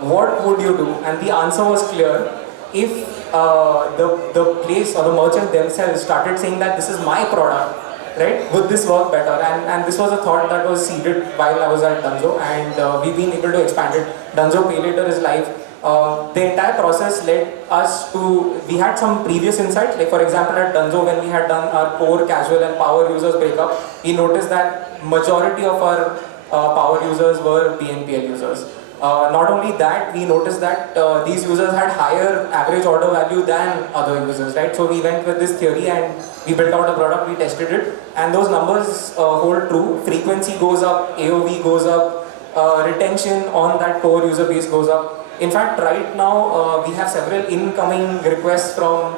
what would you do? And the answer was clear. If the place or the merchant themselves started saying that this is my product, right, would this work better? And this was a thought that was seeded while I was at Dunzo, and we've been able to expand it. Dunzo Pay Later is live. The entire process led us to, we had some previous insights, like for example at Dunzo when we had done our core, casual and power users breakup, we noticed that majority of our power users were BNPL users. Not only that, we noticed that these users had higher average order value than other users, right? So we went with this theory and we built out a product, we tested it, and those numbers hold true. Frequency goes up, AOV goes up, retention on that core user base goes up. In fact, right now we have several incoming requests from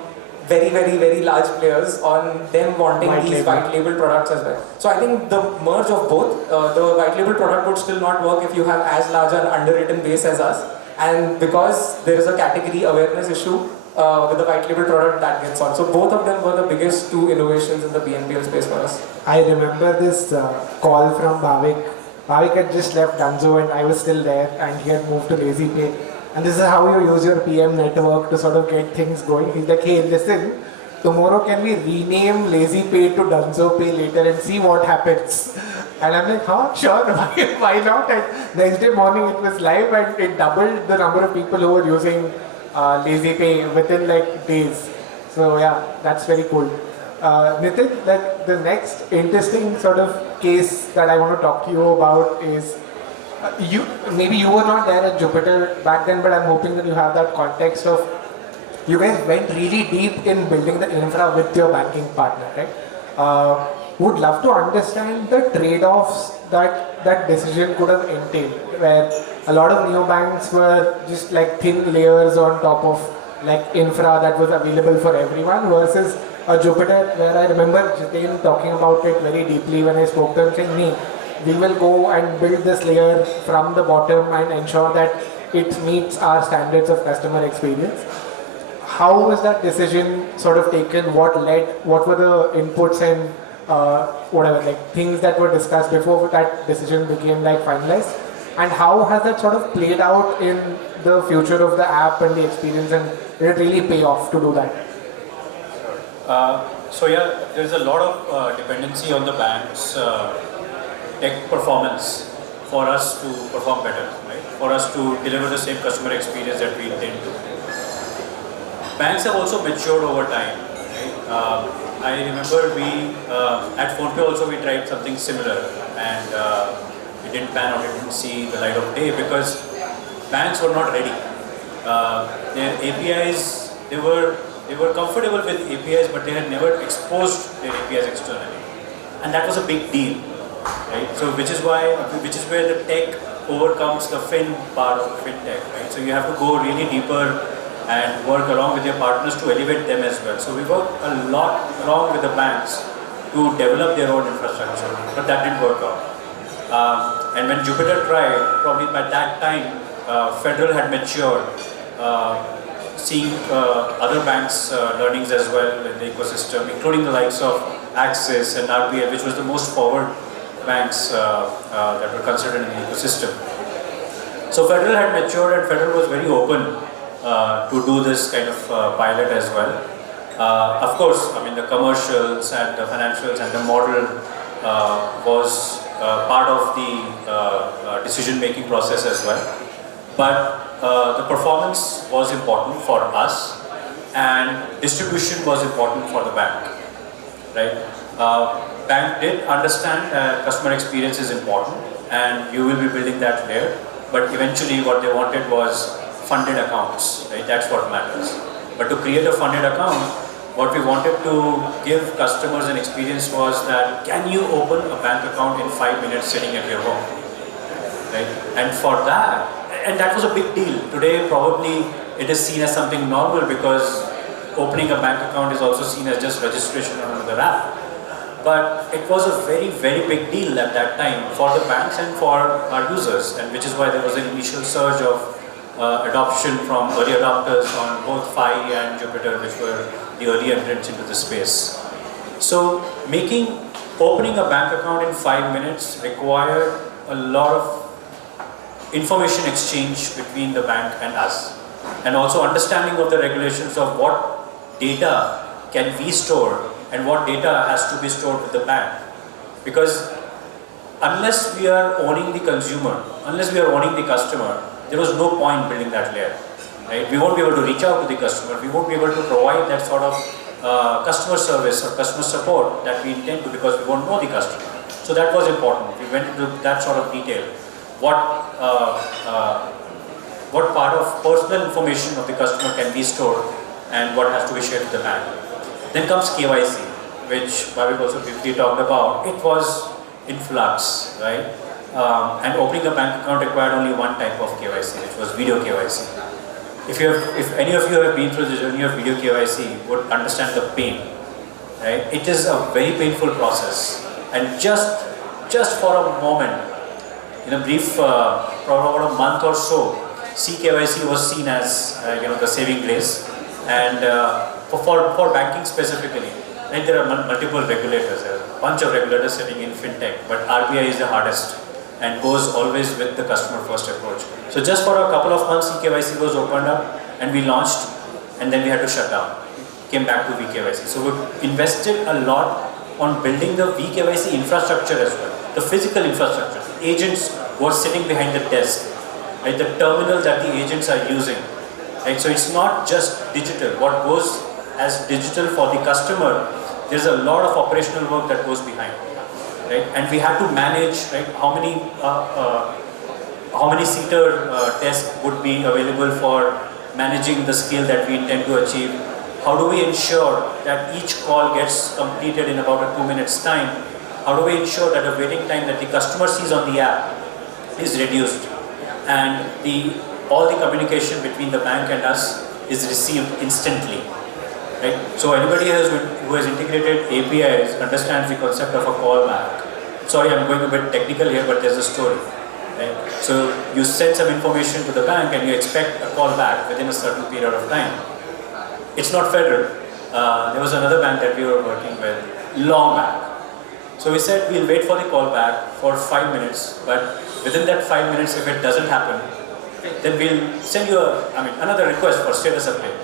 very, very, very large players on them wanting these white label products as well. So I think the merge of both, the white label product would still not work if you have as large an underwritten base as us. And because there is a category awareness issue with the white label product, that gets on. So both of them were the biggest two innovations in the BNPL space for us. I remember this call from Bhavik. Bhavik had just left Dunzo and I was still there, and he had moved to LazyPay. And this is how you use your PM network to sort of get things going. He's like, hey, listen, tomorrow can we rename LazyPay to Dunzo Pay Later and see what happens? And I'm like, huh, sure, why not? And next day morning it was live and it doubled the number of people who were using LazyPay within like days. So yeah, that's very cool. Nithin, like the next interesting sort of case that I want to talk to you about is, maybe you were not there at Jupiter back then, but I'm hoping that you have that context of, you guys went really deep in building the infra with your banking partner, right? Would love to understand the trade-offs that that decision could have entailed, where a lot of neobanks were just like thin layers on top of like infra that was available for everyone, versus a Jupiter where I remember Jiten talking about it very deeply when I spoke to him, saying, nee, we will go and build this layer from the bottom and ensure that it meets our standards of customer experience. How was that decision sort of taken? What were the inputs and whatever, like things that were discussed before that decision became like finalized? And how has that sort of played out in the future of the app and the experience, and did it really pay off to do that? So yeah, there's a lot of dependency on the bank's tech performance for us to perform better, right? For us to deliver the same customer experience that we intend to. Banks have also matured over time, right? I remember we, at PhonePe also we tried something similar, and it didn't pan out, it didn't see the light of day because banks were not ready. Their APIs, they were comfortable with APIs, but they had never exposed their APIs externally. And that was a big deal. Right? So which is where the tech overcomes the fin part of fintech, right? So you have to go really deeper and work along with your partners to elevate them as well. So we work a lot along with the banks to develop their own infrastructure, but that didn't work out. And when Jupiter tried, probably by that time, Federal had matured, seeing other banks' learnings as well in the ecosystem, including the likes of Axis and RBL, which was the most forward banks that were considered in the ecosystem. So Federal had matured, and Federal was very open to do this kind of pilot as well. Of course, I mean the commercials and the financials and the model was part of the decision-making process as well. But the performance was important for us, and distribution was important for the bank, right? Bank did understand customer experience is important and you will be building that layer, but eventually what they wanted was funded accounts, right? That's what matters. But to create a funded account, what we wanted to give customers an experience was that, can you open a bank account in 5 minutes sitting at your home, right? And for that, and that was a big deal. Today, probably it is seen as something normal because opening a bank account is also seen as just registration on another app. But it was a very, very big deal at that time for the banks and for our users, and which is why there was an initial surge of adoption from early adopters on both Phi and Jupyter, which were the early entrants into the space. So opening a bank account in 5 minutes required a lot of information exchange between the bank and us, and also understanding of the regulations of what data can we store and what data has to be stored with the bank. Because unless we are owning the consumer, unless we are owning the customer, there was no point building that layer. Right? We won't be able to reach out to the customer, we won't be able to provide that sort of customer service or customer support that we intend to, because we won't know the customer. So that was important. We went into that sort of detail. What part of personal information of the customer can be stored and what has to be shared with the bank. Then comes KYC, which Bhavik also briefly talked about. It was in flux, right? And opening a bank account required only one type of KYC, which was video KYC. If any of you have been through the journey of video KYC, would understand the pain, right? It is a very painful process, and just for a moment, in a brief, for about a month or so, CKYC was seen as the saving grace, and for banking specifically, and there are multiple regulators. There are a bunch of regulators sitting in fintech, but RBI is the hardest and goes always with the customer first approach. So just for a couple of months, CKYC was opened up and we launched, and then we had to shut down. Came back to VKYC. So we invested a lot on building the VKYC infrastructure as well, the physical infrastructure. Agents were sitting behind the desk, right? The terminal that the agents are using. Right? So it's not just digital. What goes as digital for the customer, there's a lot of operational work that goes behind. Right? And we had to manage, right, how many seater desks would be available for managing the scale that we intend to achieve. How do we ensure that each call gets completed in about a 2 minutes time? How do we ensure that the waiting time that the customer sees on the app is reduced, and all the communication between the bank and us is received instantly? Right? So anybody who has integrated APIs understands the concept of a callback. Sorry, I'm going a bit technical here, but there's a story. Right? So you send some information to the bank and you expect a call back within a certain period of time. It's not federal. There was another bank that we were working with long back. So we said we'll wait for the call back for 5 minutes, but within that 5 minutes, if it doesn't happen, then we'll send you another request for status update.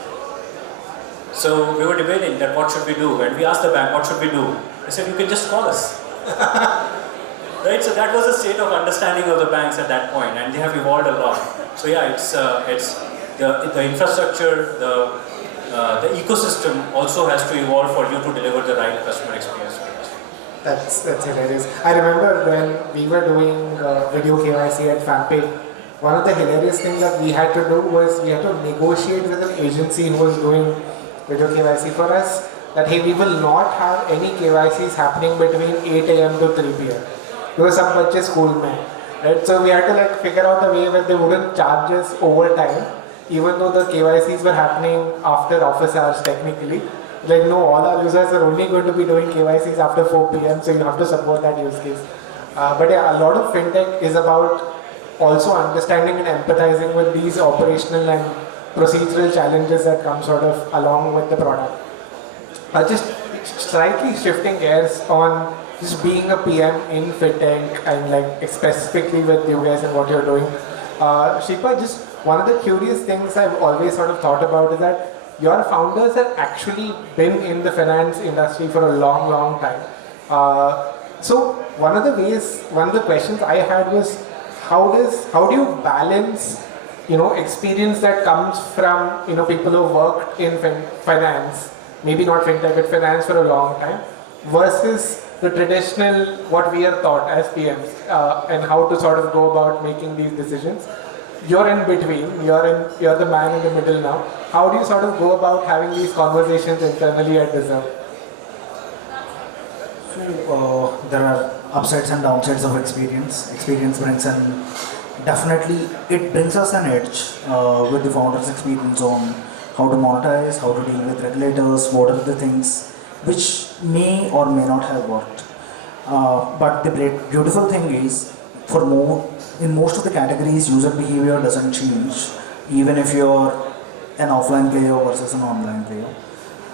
So we were debating that what should we do, and we asked the bank, what should we do? They said, you can just call us. Right? So that was the state of understanding of the banks at that point, and they have evolved a lot. So yeah, it's the infrastructure, the ecosystem also has to evolve for you to deliver the right customer experience. That's hilarious. I remember when we were doing video KYC at FanPay, one of the hilarious things that we had to do was we had to negotiate with an agency who was doing video KYC for us, that hey, we will not have any KYCs happening between 8 AM to 3 PM. Because some bache school mein, right? So we had to figure out a way where they wouldn't charge us overtime, even though the KYCs were happening after office hours technically. No, all our users are only going to be doing KYCs after 4 PM, so you have to support that use case. But yeah, a lot of fintech is about also understanding and empathizing with these operational and procedural challenges that come sort of along with the product. Just slightly shifting gears on just being a PM in fintech and specifically with you guys and what you're doing. Sripad, just one of the curious things I've always sort of thought about is that your founders have actually been in the finance industry for a long, long time. So one of the questions I had was, how do you balance experience that comes from people who worked in finance, maybe not fintech but finance for a long time, versus the traditional what we are taught as PMs and how to sort of go about making these decisions. You're in between, you're the man in the middle now. How do you sort of go about having these conversations internally at Dezerv? So there are upsides and downsides of experience. Experience brings an definitely it brings us an edge with the founder's experience on how to monetize, how to deal with regulators, what are the things which may or may not have worked. But the beautiful thing is, in most of the categories, user behavior doesn't change, even if you're an offline player versus an online player.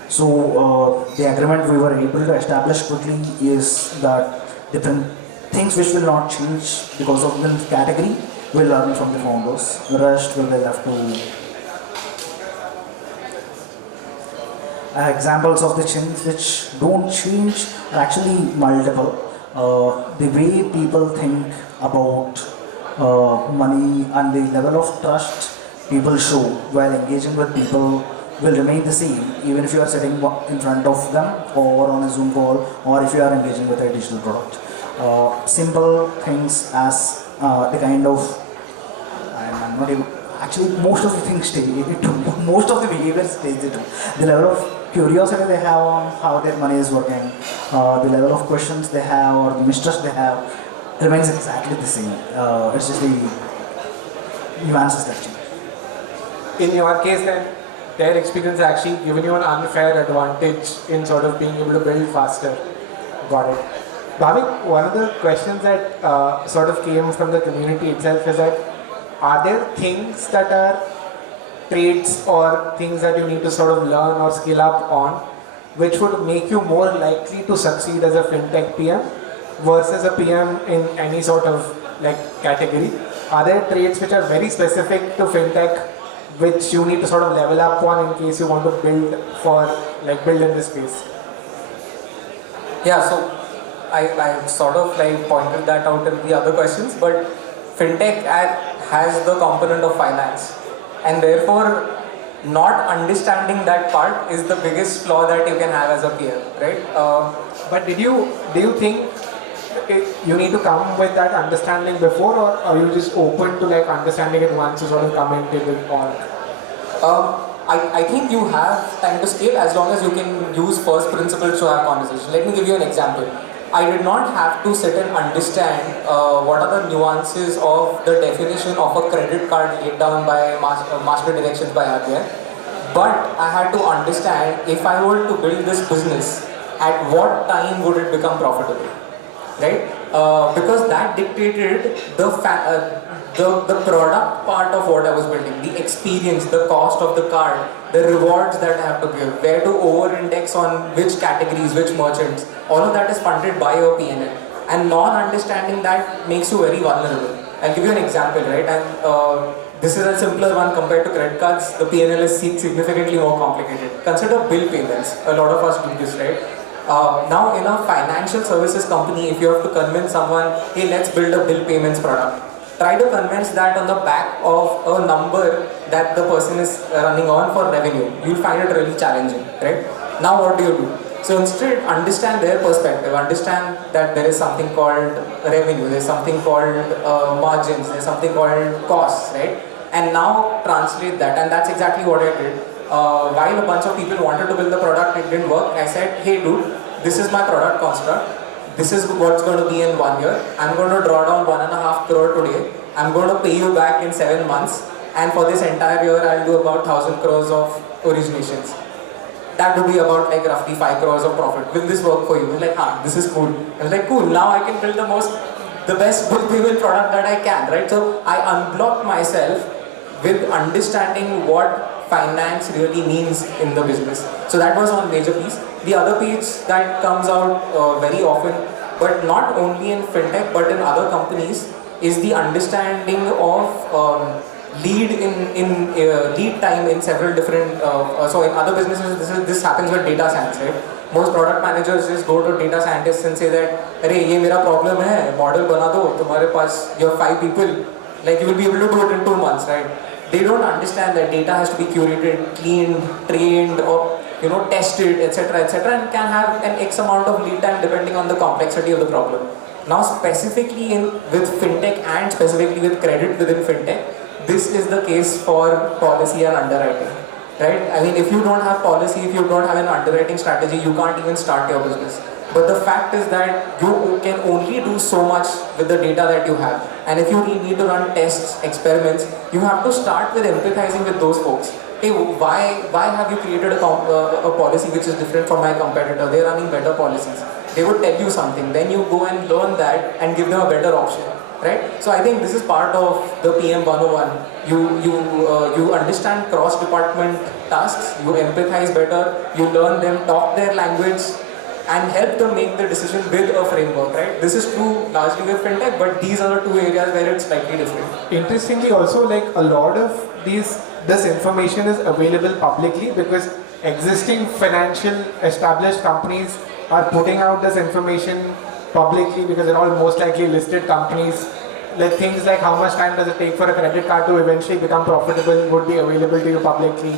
So the agreement we were able to establish quickly is that different things which will not change because of the category will learn from the founders. The rest will be left to examples of the things which don't change are actually multiple. The way people think about money and the level of trust people show while engaging with people will remain the same, even if you are sitting in front of them or on a Zoom call, or if you are engaging with a digital product. Simple things as the kind of, I'm not even, actually most of the things stay, most of the behavior stays the level of curiosity they have on how their money is working, the level of questions they have or the mistrust they have remains exactly the same. It's just the nuances that change. In your case then, their experience actually given you an unfair advantage in sort of being able to build faster. Got it. Bhavik, one of the questions that sort of came from the community itself is that, are there things that are traits or things that you need to sort of learn or skill up on which would make you more likely to succeed as a fintech PM versus a PM in any sort of like category? Are there traits which are very specific to fintech which you need to sort of level up on in case you want to build in this space? Yeah, so I sort of like pointed that out in the other questions, but fintech has the component of finance, and therefore not understanding that part is the biggest flaw that you can have as a PM, right? But do you think you need to come with that understanding before, or are you just open to like understanding it once you sort of come into the org? I think you have time to scale as long as you can use first principles to have conversation. Let me give you an example. I did not have to sit and understand what are the nuances of the definition of a credit card laid down by master directions by RBI. But I had to understand if I were to build this business, at what time would it become profitable, right? Because that dictated the product part of what I was building, the experience, the cost of the card, the rewards that I have to give, where to over-index on which categories, which merchants. All of that is funded by your P&L. And non-understanding that makes you very vulnerable. I'll give you an example, right? And this is a simpler one compared to credit cards. The P&L is significantly more complicated. Consider bill payments. A lot of us do this, right? Now in a financial services company, if you have to convince someone, hey, let's build a bill payments product, try to convince that on the back of a number that the person is running on for revenue. You'll find it really challenging, right? Now what do? So instead, understand their perspective, understand that there is something called revenue, there's something called margins, there's something called costs, right? And now translate that, and that's exactly what I did. While a bunch of people wanted to build the product, it didn't work. I said, hey dude, this is my product construct. This is what's going to be in 1 year. I'm going to draw down 1.5 crore today. I'm going to pay you back in 7 months. And for this entire year, I'll do about 1,000 crores of originations. That would be about like roughly 5 crores of profit. Will this work for you? Like, this is cool. I was like, cool, now I can build the best bill payment product that I can, right? So I unblocked myself with understanding what finance really means in the business. So that was one major piece. The other piece that comes out very often, but not only in fintech but in other companies, is the understanding of lead time in several different. So in other businesses, this happens with data science, right? Most product managers just go to data scientists and say that, "Arey, ye mera problem hai, model bana do, tumhare paas, you have 5 people, like you will be able to do it in 2 months, right?" They don't understand that data has to be curated, cleaned, trained, or test it, etc., and can have an X amount of lead time depending on the complexity of the problem. Now, specifically with fintech and specifically with credit within fintech, this is the case for policy and underwriting, right? I mean, if you don't have policy, if you don't have an underwriting strategy, you can't even start your business. But the fact is that you can only do so much with the data that you have. And if you need to run tests, experiments, you have to start with empathizing with those folks. Hey, why have you created a policy which is different from my competitor? They're running better policies. They would tell you something. Then you go and learn that and give them a better option, right? So I think this is part of the PM 101. You understand cross-department tasks, you empathize better, you learn them, talk their language, and help them make the decision with a framework, right? This is true largely with fintech, but these are the two areas where it's slightly different. Interestingly, also, like a lot of this information is available publicly because existing financial established companies are putting out this information publicly because they're all most likely listed companies. Like things like how much time does it take for a credit card to eventually become profitable would be available to you publicly.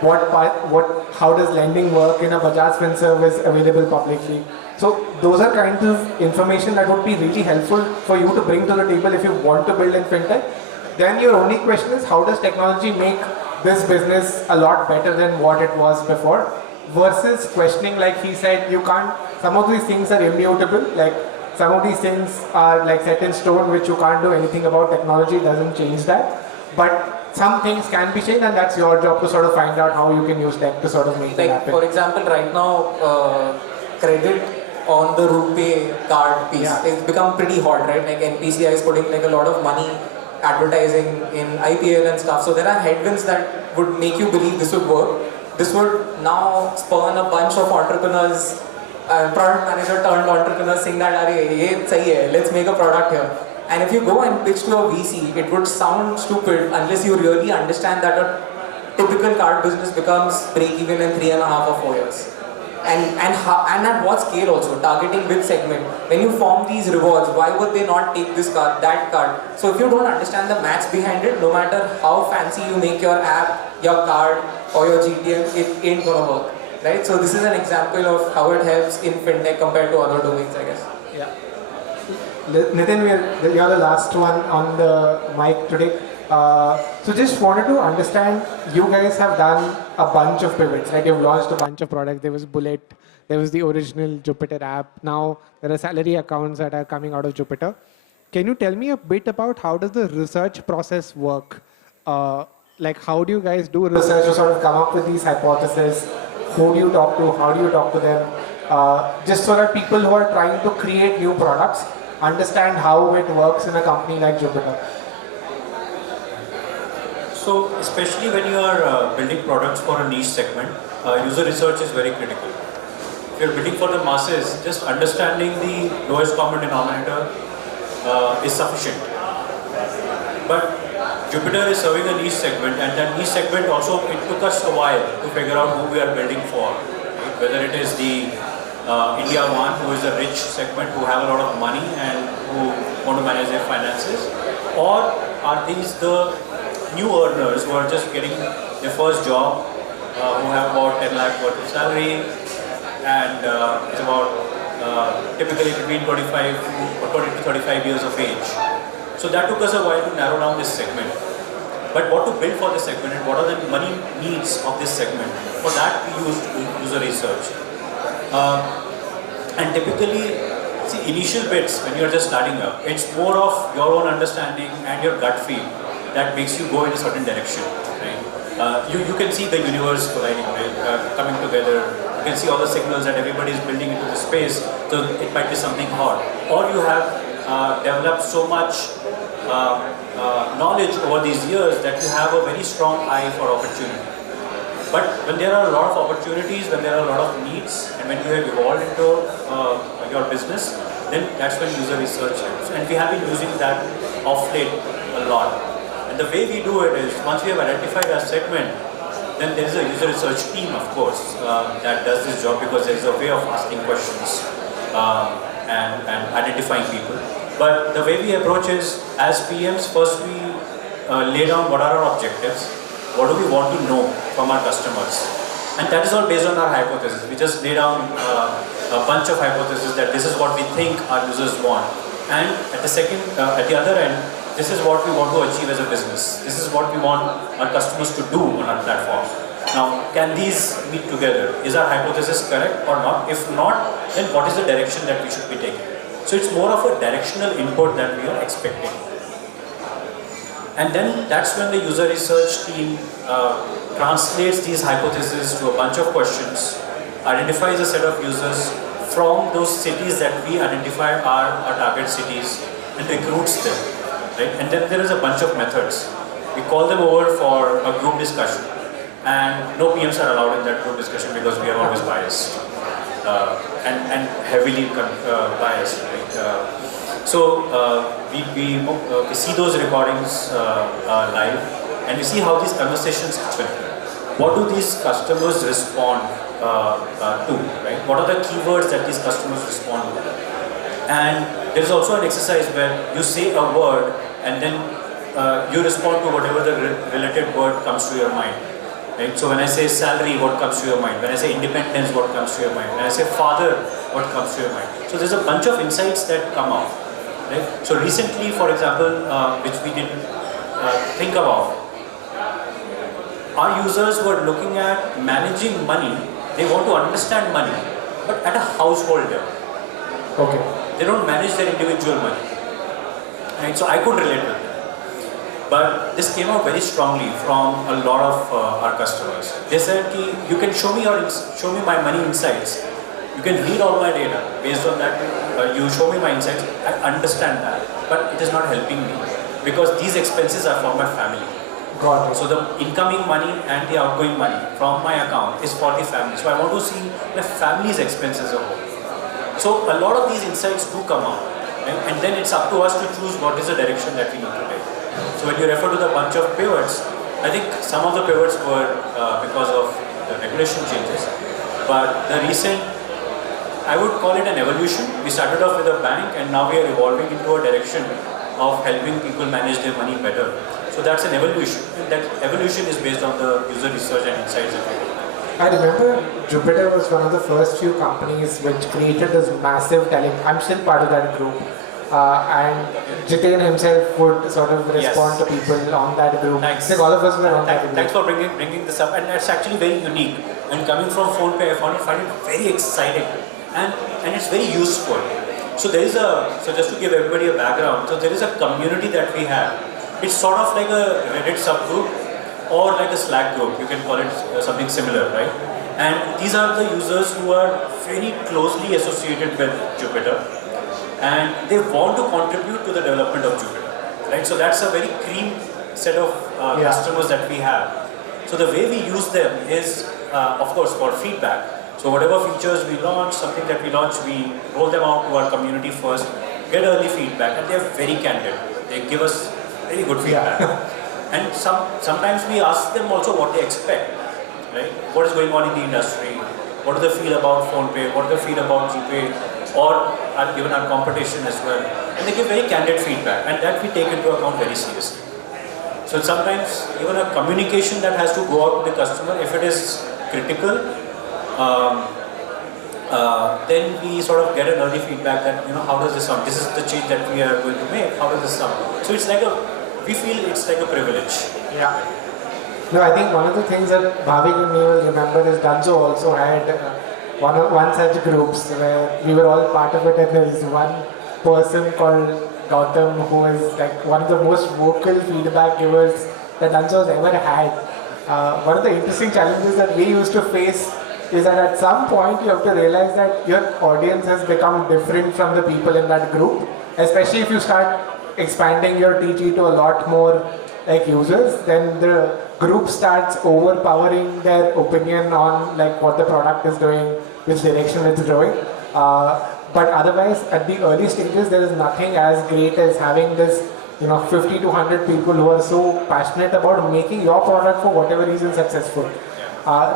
How does lending work in a Bajaj FinServ is available publicly. So those are kinds of information that would be really helpful for you to bring to the table if you want to build in fintech. Then your only question is how does technology make this business a lot better than what it was before versus questioning, like he said, you can't, some of these things are immutable, like some of these things are like set in stone which you can't do anything about. Technology doesn't change that. But some things can be changed, and that's your job to sort of find out how you can use tech to sort of make that happen. For example, right now, credit on the RuPay card piece has become pretty hot, right? Like NPCI is putting like a lot of money advertising in IPL and stuff. So there are headwinds that would make you believe this would work. This would now spurn a bunch of entrepreneurs, product manager turned entrepreneurs saying that, "Arey, ye sahi hai, let's make a product here." And if you go and pitch to a VC, it would sound stupid unless you really understand that a typical card business becomes break-even in 3.5 or 4 years. And at what scale also, targeting which segment. When you form these rewards, why would they not take this card, that card? So if you don't understand the maths behind it, no matter how fancy you make your app, your card, or your GTM, it ain't gonna work, right? So this is an example of how it helps in fintech compared to other domains, I guess. Yeah. Nithin, you're the last one on the mic today. So just wanted to understand, you guys have done a bunch of pivots, like you've launched a bunch of products. There was Bullet, there was the original Jupiter app. Now there are salary accounts that are coming out of Jupiter. Can you tell me a bit about how does the research process work? Like how do you guys do research to sort of come up with these hypotheses? Who do you talk to? How do you talk to them? Just so that people who are trying to create new products understand how it works in a company like Jupiter. So, especially when you are building products for a niche segment, user research is very critical. If you're building for the masses, just understanding the lowest common denominator is sufficient. But Jupiter is serving a niche segment, and that niche segment also, it took us a while to figure out who we are building for. Right? Whether it is the India one, who is a rich segment, who have a lot of money and who want to manage their finances, or are these the new earners who are just getting their first job, who have about 10 lakh worth of salary, and it's about typically between 25 or 20 to 35 years of age. So that took us a while to narrow down this segment. But what to build for this segment and what are the money needs of this segment? For that we used user research. And typically, see, initial bits when you're just starting up, it's more of your own understanding and your gut feel that makes you go in a certain direction. Right? You can see the universe colliding, right? Coming together. You can see all the signals that everybody is building into the space, so it might be something hot. Or you have developed so much knowledge over these years that you have a very strong eye for opportunity. But when there are a lot of opportunities, when there are a lot of needs, and when you have evolved into your business, then that's when user research helps. And we have been using that off late a lot. And the way we do it is, once we have identified our segment, then there is a user research team, of course, that does this job because there is a way of asking questions and identifying people. But the way we approach is, as PMs, first we lay down what are our objectives, what do we want to know from our customers, And that is all based on our hypothesis. We just lay down a bunch of hypotheses that this is what we think our users want. And at the other end, this is what we want to achieve as a business. This is what we want our customers to do on our platform. Now, can these meet together? Is our hypothesis correct or not? If not, then what is the direction that we should be taking? So it's more of a directional input that we are expecting. And then that's when the user research team translates these hypotheses to a bunch of questions, identifies a set of users from those cities that we identify are our target cities, and recruits them. Right? And then there is a bunch of methods. We call them over for a group discussion. And no PMs are allowed in that group discussion because we are always biased and heavily biased. Right? We see those recordings live, and we see how these conversations happen. What do these customers respond to? Right? What are the keywords that these customers respond to? And there is also an exercise where you say a word and then you respond to whatever the related word comes to your mind. Right? So when I say salary, what comes to your mind? When I say independence, what comes to your mind? When I say father, what comes to your mind? So there's a bunch of insights that come out. Right? So recently, for example, which we didn't think about, our users were looking at managing money. They want to understand money, but at a household level. Okay. They don't manage their individual money. Right? So I could relate with that. But this came out very strongly from a lot of our customers. They said, you can show me my money insights. You can read all my data. Based on that, you show me my insights. I understand that, but it is not helping me because these expenses are for my family. Got it. So the incoming money and the outgoing money from my account is for the family. So I want to see the family's expenses as a whole. So a lot of these insights do come out, right? And then it's up to us to choose what is the direction that we need to take. So when you refer to the bunch of pivots, I think some of the pivots were because of the regulation changes, but the recent, I would call it an evolution. We started off with a bank and now we are evolving into a direction of helping people manage their money better. So that's an evolution. And that evolution is based on the user research and insights that we do. I remember Jupiter was one of the first few companies which created this massive I'm still part of that group. And Jiten himself would sort of respond to people on that group. Thanks. I think all of us were on that group. Thanks for bringing this up. And it's actually very unique. And coming from PhonePe, I find it very exciting. And it's very useful. So so just to give everybody a background, so there is a community that we have. It's sort of like a Reddit subgroup or like a Slack group. You can call it something similar, right? And these are the users who are very closely associated with Jupiter. And they want to contribute to the development of Jupiter, right? So that's a very cream set of customers that we have. So the way we use them is, of course, for feedback. So whatever features we launch, something that we launch, we roll them out to our community first, get early feedback, and they're very candid. They give us very good feedback. And sometimes we ask them also what they expect, right? What is going on in the industry? What do they feel about PhonePe? What do they feel about GPay? Or even our competition as well. And they give very candid feedback, and that we take into account very seriously. So sometimes even a communication that has to go out to the customer, if it is critical, then we sort of get an early feedback that, how does this sound? This is the change that we are going to make. How does this sound? So it's like we feel it's like a privilege. Yeah. No, I think one of the things that Bhavik and me will remember is Danzo also had one such groups where we were all part of it, and there is one person called Gautam who is like one of the most vocal feedback givers that Danzo has ever had. One of the interesting challenges that we used to face is that at some point you have to realize that your audience has become different from the people in that group, especially if you start expanding your TG to a lot more like users, then the group starts overpowering their opinion on like what the product is doing, which direction it's going. But otherwise, at the early stages, there is nothing as great as having this 50 to 100 people who are so passionate about making your product for whatever reason successful.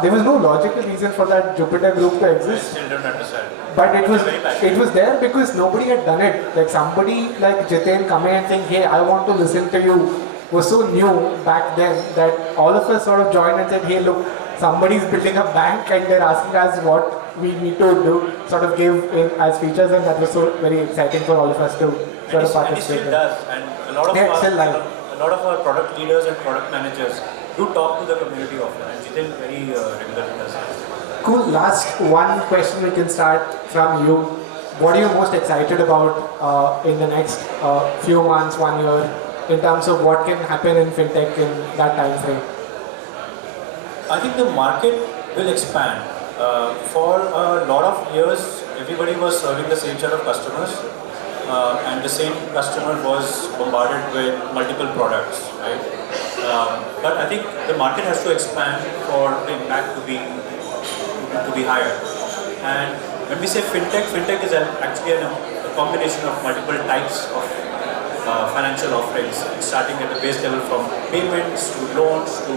There was no logical reason for that Jupiter group to exist. I still don't understand. But it was there because nobody had done it. Like somebody like Jiten coming and saying, hey, I want to listen to you, was so new back then that all of us sort of joined and said, hey, look, somebody's building a bank and they're asking us what we need to do, sort of give in as features, and that was so very exciting for all of us to sort of And it participate still in. does, and a lot of Yeah, it's still live. a lot of our product leaders and product managers do talk to the community often, and Nithin very regularly does that. Cool. Last one question we can start from you. What are you most excited about in the next few months, 1 year, in terms of what can happen in fintech in that time frame? I think the market will expand. For a lot of years, everybody was serving the same set of customers, and the same customer was bombarded with multiple products, right? But I think the market has to expand for the impact to be higher. And when we say fintech is actually a combination of multiple types of financial offerings, starting at the base level from payments to loans to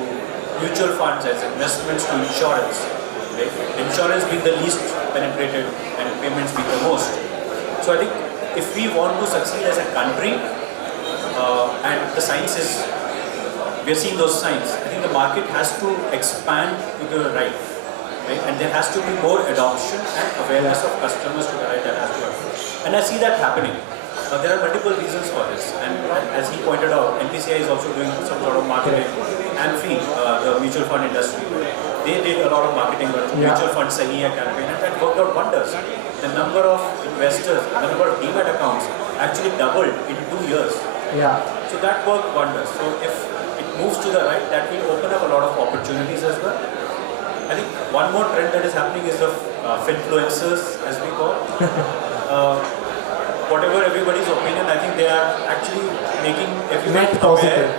mutual funds as investments to insurance. Right? Insurance being the least penetrated and payments being the most. So I think if we want to succeed as a country, and the science is, we are seeing those signs, I think the market has to expand to the right. Right? And there has to be more adoption and awareness of customers to the right that has to happen. And I see that happening. There are multiple reasons for this, and as he pointed out, NPCI is also doing some sort of marketing, and the mutual fund industry. They did a lot of marketing on mutual fund Sahiya campaign, and that worked out wonders. The number of investors, the number of demat accounts actually doubled in 2 years. Yeah. So that worked wonders. So if it moves to the right, that will open up a lot of opportunities as well. I think one more trend that is happening is the finfluencers, as we call. Whatever everybody's opinion, I think they are actually making everyone aware.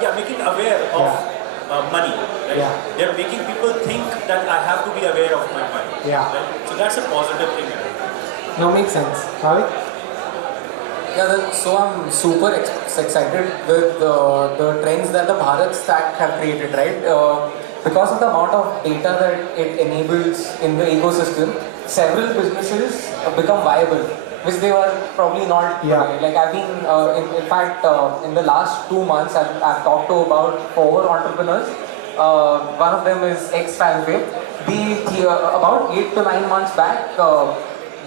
Yeah, making aware of money. Right? Yeah. They are making people think that I have to be aware of my money. Yeah. Right? So that's a positive thing. No, makes sense. Bhavik? Yeah, so I'm super excited with the trends that the Bharat stack have created, right? Because of the amount of data that it enables in the ecosystem, several businesses become viable, which they were probably not today. Like I've been, in fact, in the last 2 months, I've talked to about 4 entrepreneurs. One of them is ex-Falway. About 8 to 9 months back,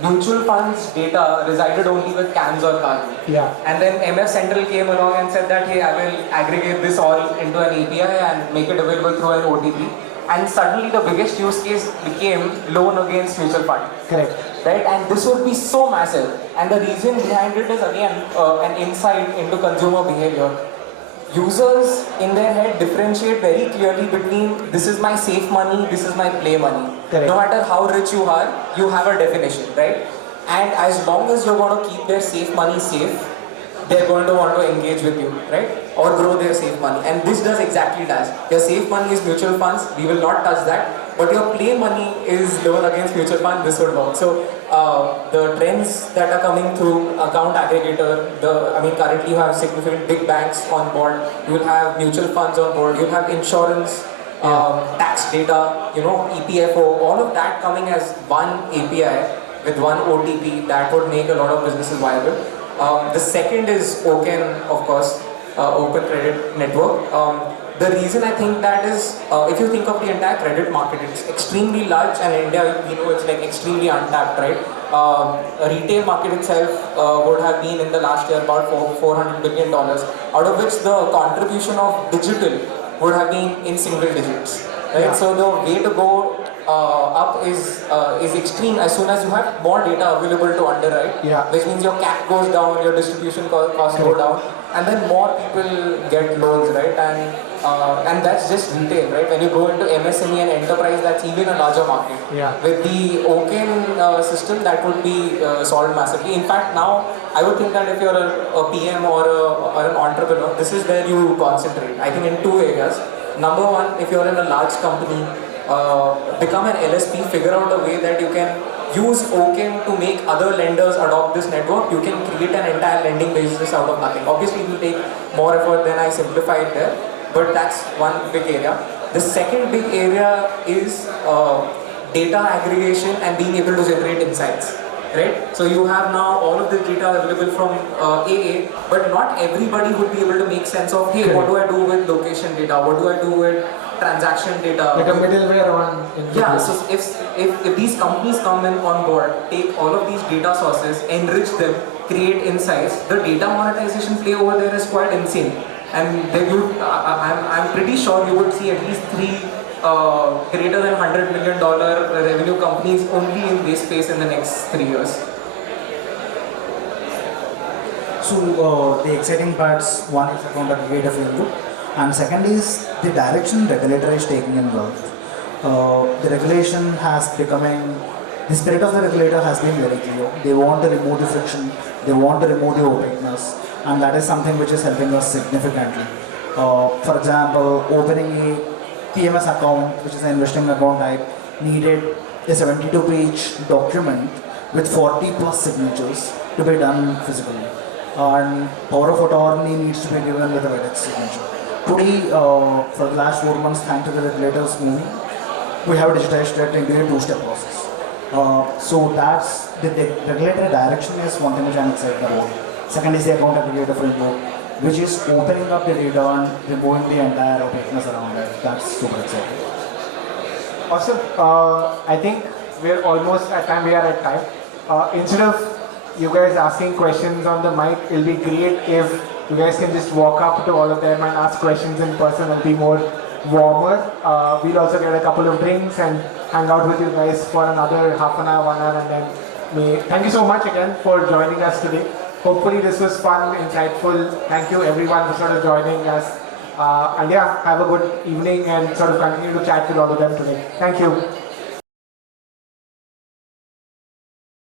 mutual funds data resided only with CAMS or Kaul. Yeah. And then MF Central came along and said that, hey, I will aggregate this all into an API and make it available through an OTP. And suddenly the biggest use case became loan against mutual fund. Correct. Right? And this would be so massive. And the reason behind it is again an insight into consumer behavior. Users in their head differentiate very clearly between this is my safe money, this is my play money. Correct. No matter how rich you are, you have a definition, right? And as long as you're going to keep their safe money safe, they're going to want to engage with you, right? Or grow their safe money. And this does exactly that. Your safe money is mutual funds, we will not touch that. But your play money is loan against mutual fund, this would work. So the trends that are coming through account aggregator, currently you have significant big banks on board, you will have mutual funds on board, you'll have insurance, tax data, EPFO, all of that coming as one API with one OTP that would make a lot of businesses viable. The second is OCEN, of course, Open Credit Network. The reason I think that is, if you think of the entire credit market, it's extremely large, and India, it's like extremely untapped, right? Retail market itself would have been in the last year about $400 billion, out of which the contribution of digital would have been in single digits, right? Yeah. So the way to go up is extreme as soon as you have more data available to underwrite, which means your CAC goes down, your distribution costs go down, and then more people get loans, right? And that's just retail, right? When you go into MSME and enterprise, that's even a larger market. Yeah. With the OCEN system, that would be solved massively. In fact, now I would think that if you're a PM or an entrepreneur, this is where you concentrate. I think in 2 areas. Number one, if you're in a large company, become an LSP, figure out a way that you can use OCEN to make other lenders adopt this network. You can create an entire lending business out of nothing. Obviously, it will take more effort than I simplified there, but that's one big area. The second big area is data aggregation and being able to generate insights. Right? So you have now all of this data available from AA, but not everybody would be able to make sense of, hey, what do I do with location data? What do I do with transaction data. Like a middleware one. Yeah, so if these companies come in on board, take all of these data sources, enrich them, create insights, the data monetization play over there is quite insane. And then I'm pretty sure you would see at least 3 greater than $100 million revenue companies only in this space in the next 3 years. So the exciting parts, one is around the creative framework, and second is the direction regulator is taking in wealth. The regulation has becoming, the spirit of the regulator has been very clear. They want to remove the friction, they want to remove the opaqueness, and that is something which is helping us significantly. For example, opening a PMS account, which is an investing account type, needed a 72-page document with 40 plus signatures to be done physically. And power of attorney needs to be given with a FedEx signature. Today, for the last 4 months, thanks to the regulators moving, we have digitized it into a 2-step process. So that's the regulatory direction is one thing which I'm excited about. Second is the account aggregator framework, which is opening up the data and removing the entire opaqueness around it. That's super exciting. Awesome. I think we're almost at time. We are at time. Instead of you guys asking questions on the mic, it'll be great if you guys can just walk up to all of them and ask questions in person. It'll be more warmer. We'll also get a couple of drinks and hang out with you guys for another half an hour, 1 hour, and then thank you so much again for joining us today. Hopefully this was fun, insightful. Thank you everyone for sort of joining us. And yeah, have a good evening and sort of continue to chat with all of them today. Thank you.